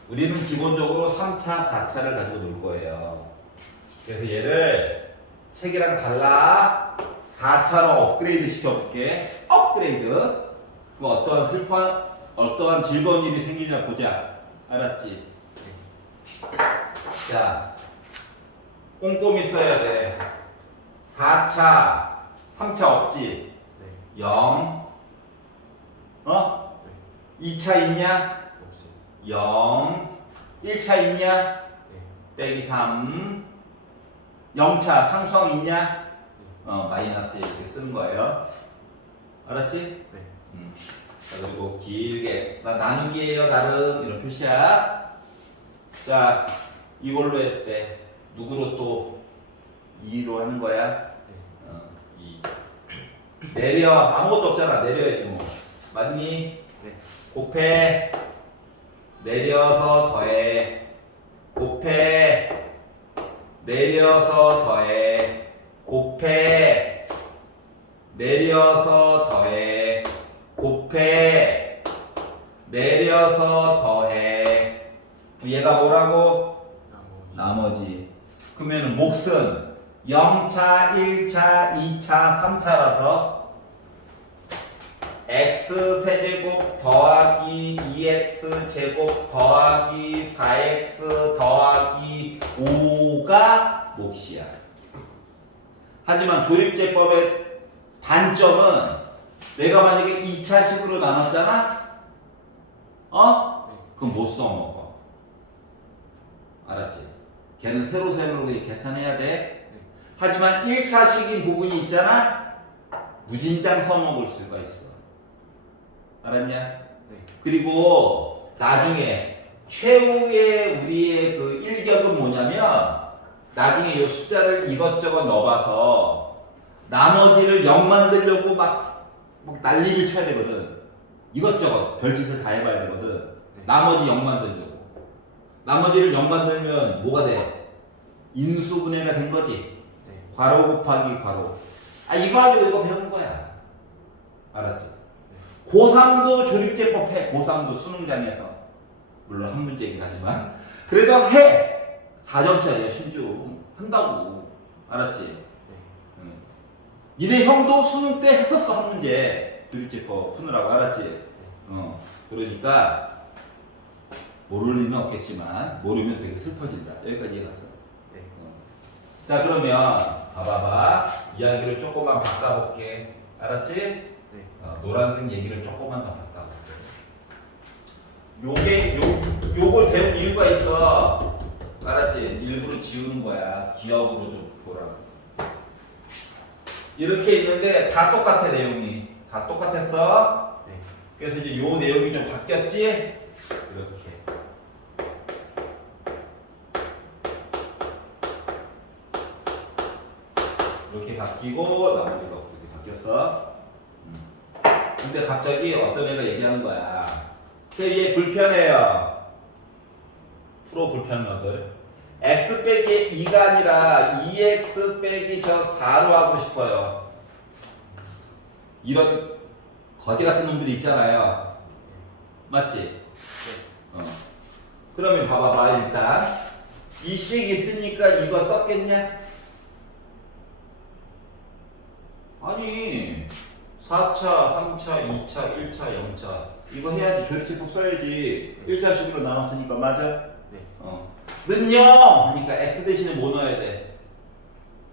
우리는 기본적으로 3차, 4차를 가지고 놀 거예요. 그래서 얘를 책이랑 달라 4차로 업그레이드 시켜볼게. 업그레이드. 그럼 어떠한 즐거운 일이 생기냐 보자. 알았지? 자, 꼼꼼히 써야 돼. 4차, 3차 없지? 네. 0. 2차 있냐? 없이. 0. 1차 있냐? 네. 빼기 3. 0차 상수항 있냐? 마이너스 이렇게 쓰는 거예요. 알았지? 네. 자, 그리고 길게 나누기예요 나름 이런 표시야. 자, 이걸로 했대. 누구로 또 2로 하는 거야? 2. 내려. 아무것도 없잖아. 내려야지 뭐. 맞니? 네. 곱해. 내려서 더해. 곱해. 내려서 더해. 곱해. 내려서 더해. 곱해. 내려서 더해. 얘가 뭐라고? 나머지. 그러면 몫은 0차, 1차, 2차, 3차라서 x 세제곱 더하기 2x 제곱 더하기 4x 더하기 5가 몫이야. 하지만 조립제법의 단점은 내가 만약에 2차식으로 나눴잖아? 그럼 못 써먹어. 알았지? 걔는 세로셈으로 계산해야 돼. 하지만 1차식인 부분이 있잖아? 무진장 써먹을 수가 있어. 알았냐? 네. 그리고 나중에 최후의 우리의 그 일격은 뭐냐면 나중에 이 숫자를 이것저것 넣어봐서 나머지를 0 만들려고 막 난리를 쳐야 되거든. 이것저것 별짓을 다 해봐야 되거든. 나머지 0 만들려고. 나머지를 0 만들면 뭐가 돼? 인수분해가 된 거지. 네. 괄호 곱하기 괄호. 아 이거 가지고 이거 배운 거야. 알았지? 고3도 조립제법 해. 고3도 수능장에서. 물론 한 문제이긴 하지만 그래도 해. 4점짜리야 심지어. 한다고. 알았지? 응. 니네 형도 수능 때 했었어 한 문제. 조립제법 푸느라고. 알았지? 그러니까 모를 리는 없겠지만 모르면 되게 슬퍼진다. 여기까지 이해갔어. 네. 자 그러면 봐봐봐. 이야기를 조금만 바꿔볼게. 알았지? 네. 노란색 얘기를 조금만 더 바꿔볼게. 요걸 배운 이유가 있어. 알았지? 일부러 지우는 거야. 기억으로 좀 보라고. 이렇게 있는데 다 똑같아 내용이. 다 똑같았어. 네. 그래서 이제 요 내용이 좀 바뀌었지? 이렇게. 이렇게 바뀌고 나머지가 어떻게 바뀌었어? 근데 갑자기 어떤 애가 얘기하는 거야. 얘 불편해요. 프로 불편러들. x 빼기 2가 아니라 2x 빼기 저 4로 하고 싶어요. 이런 거지 같은 놈들이 있잖아요. 맞지? 그러면 봐봐봐 일단 이 식 있으니까 이거 썼겠냐? 아니 4차, 3차, 2차, 1차, 0차 이거 해야지. 조립제법 써야지. 1차식으로 나눴으니까 맞아? 네. 는 0! 그러니까 x 대신에 뭐 넣어야 돼?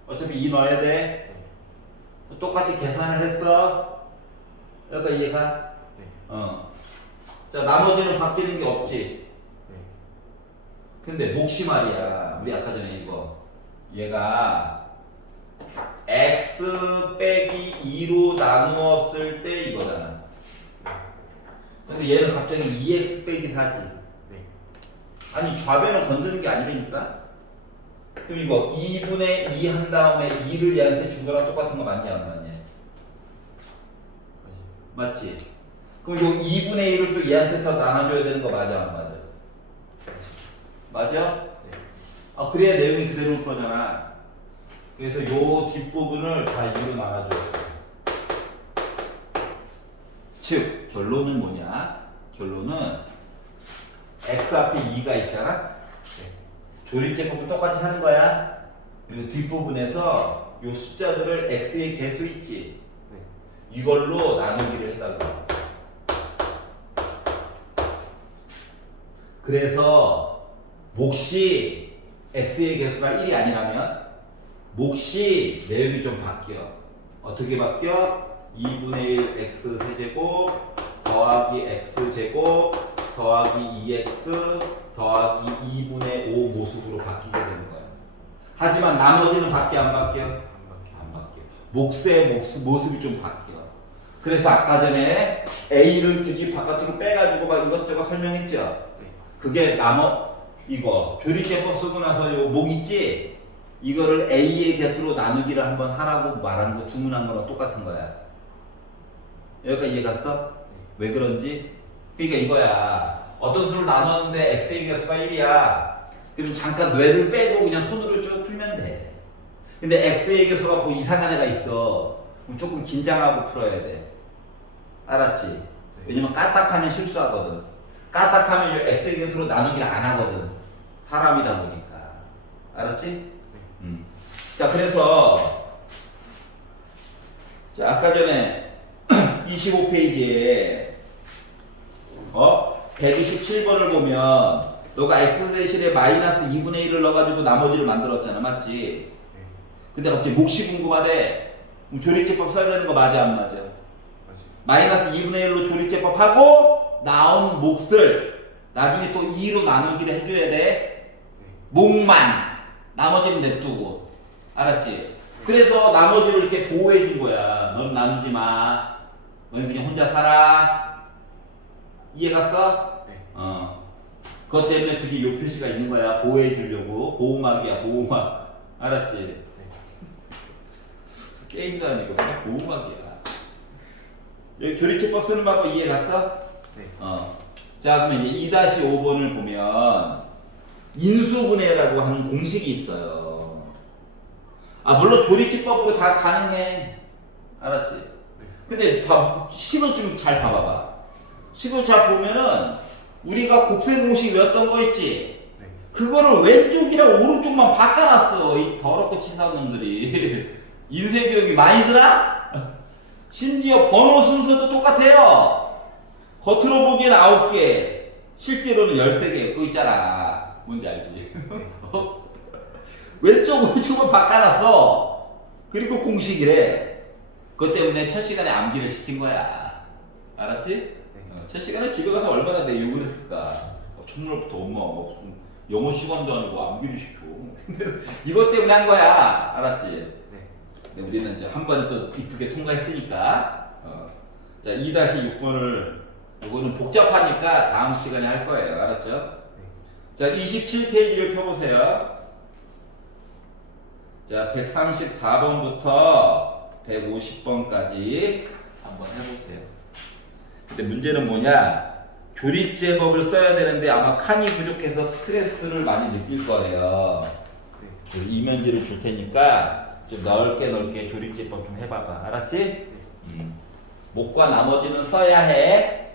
어차피 2 넣어야 돼. 네. 똑같이 계산을 했어. 여기가 이해가? 네. 자 나머지는 바뀌는 게 없지. 네. 근데 몫이 말이야. 우리 아까 전에 이거 얘가 x 빼기 2로 나누었을 때 이거잖아. 근데 얘는 갑자기 2x 빼기 4지. 네. 아니 좌변을 건드는 게 아니라니까. 그럼 이거 2분의 2 한 다음에 2를 얘한테 준 거랑 똑같은 거 맞냐 안 맞냐? 맞지? 그럼 요 2분의 1을 또 얘한테 더 나눠줘야 되는 거 맞아 안 맞아? 맞아? 네. 그래야 내용이 그대로일 거잖아. 그래서 요 뒷부분을 다 2로 나눠줘야 돼. 즉 결론은 뭐냐? 결론은 x 앞에 2가 있잖아? 네. 조립제법은 똑같이 하는 거야. 그리고 뒷부분에서 요 숫자들을 x의 개수 있지? 네. 이걸로 나누기를 해달라. 그래서 몫이 x의 개수가 1이 아니라면 몫이 내용이 좀 바뀌어. 어떻게 바뀌어? 2분의 1 x 세제곱 더하기 x 제곱 더하기 2x 더하기 2분의 5 모습으로 바뀌게 되는 거야. 하지만 나머지는 바뀌어 안 바뀌어? 안 바뀌어요. 안 바뀌어. 몫의 모습이 좀 바뀌어. 그래서 아까 전에 A를 굳이 바깥으로 빼가지고 막 이것저것 설명했죠? 네. 그게 이거 조립제법 쓰고 나서 요 목 있지? 이거를 A의 개수로 나누기를 한번 하라고 말한 거 주문한 거랑 똑같은 거야. 여기까지 이해 갔어? 왜 그런지? 그러니까 이거야. 어떤 수를 나눴는데 x의 개수가 1이야. 그러면 잠깐 뇌를 빼고 그냥 손으로 쭉 풀면 돼. 근데 x의 개수가 뭐 이상한 애가 있어. 그럼 조금 긴장하고 풀어야 돼. 알았지? 왜냐면 까딱하면 실수하거든. 까딱하면 x의 개수로 나누기를 안 하거든. 사람이다 보니까. 알았지? 자, 그래서 자, 아까 전에 25페이지에 127번을 보면 너가 x 대신에 마이너스 2분의 1을 넣어가지고 나머지를 만들었잖아. 맞지? 네. 근데 갑자기 몫이 궁금하대. 그럼 조립제법 써야 되는 거 맞아 안 맞아? 맞아요. 마이너스 2분의 1로 조립제법 하고 나온 몫을 나중에 또 2로 나누기를 해줘야 돼. 네. 몫만. 나머지는 냅두고. 알았지? 그래서 나머지를 이렇게 보호해 준 거야. 넌 나누지 마. 넌 그냥 혼자 살아. 이해갔어? 네. 그것 때문에 그게 요 표시가 있는 거야. 보호해 주려고. 보호막이야, 보호막. 알았지? 네. 게임도 아니고 그냥 보호막이야. 여기 조리체법 쓰는 방법 이해갔어? 네. 자, 그러면 이제 2-5번을 보면 인수분해라고 하는 공식이 있어요. 물론 조리체법으로 다 가능해. 알았지? 근데 식을 좀 잘 봐봐봐. 식을 잘 보면은 우리가 곱셈 공식 외웠던 거 있지? 네. 그거를 왼쪽이랑 오른쪽만 바꿔놨어. 이 더럽고 치사한 놈들이. 인쇄교육이 많이 들어? 심지어 번호 순서도 똑같아요. 겉으로 보기엔 9개, 실제로는 13개. 그거 있잖아. 뭔지 알지? 왼쪽, 오른쪽만 바꿔놨어. 그리고 공식이래. 그것 때문에 첫 시간에 암기를 시킨 거야. 알았지? 첫 시간에 집에 가서 얼마나 내 욕을 했을까. 첫날부터 엄마 무슨 영어 시간도 아니고 암기를 시켜. 근데 이것 때문에 한 거야. 알았지? 네. 근데 우리는 이제 한 번에 또 이쁘게 통과했으니까. 자, 2-6번을 이거는 복잡하니까 다음 시간에 할 거예요. 알았죠? 네. 자, 27페이지를 펴보세요. 자, 134번부터 150번까지 한번 해보세요. 근데 문제는 뭐냐? 조립제법을 써야 되는데 아마 칸이 부족해서 스트레스를 많이 느낄 거예요. 네. 그 이면지를 줄 테니까 좀 넓게 조립제법 좀 해봐봐. 알았지? 목과 나머지는 써야 해.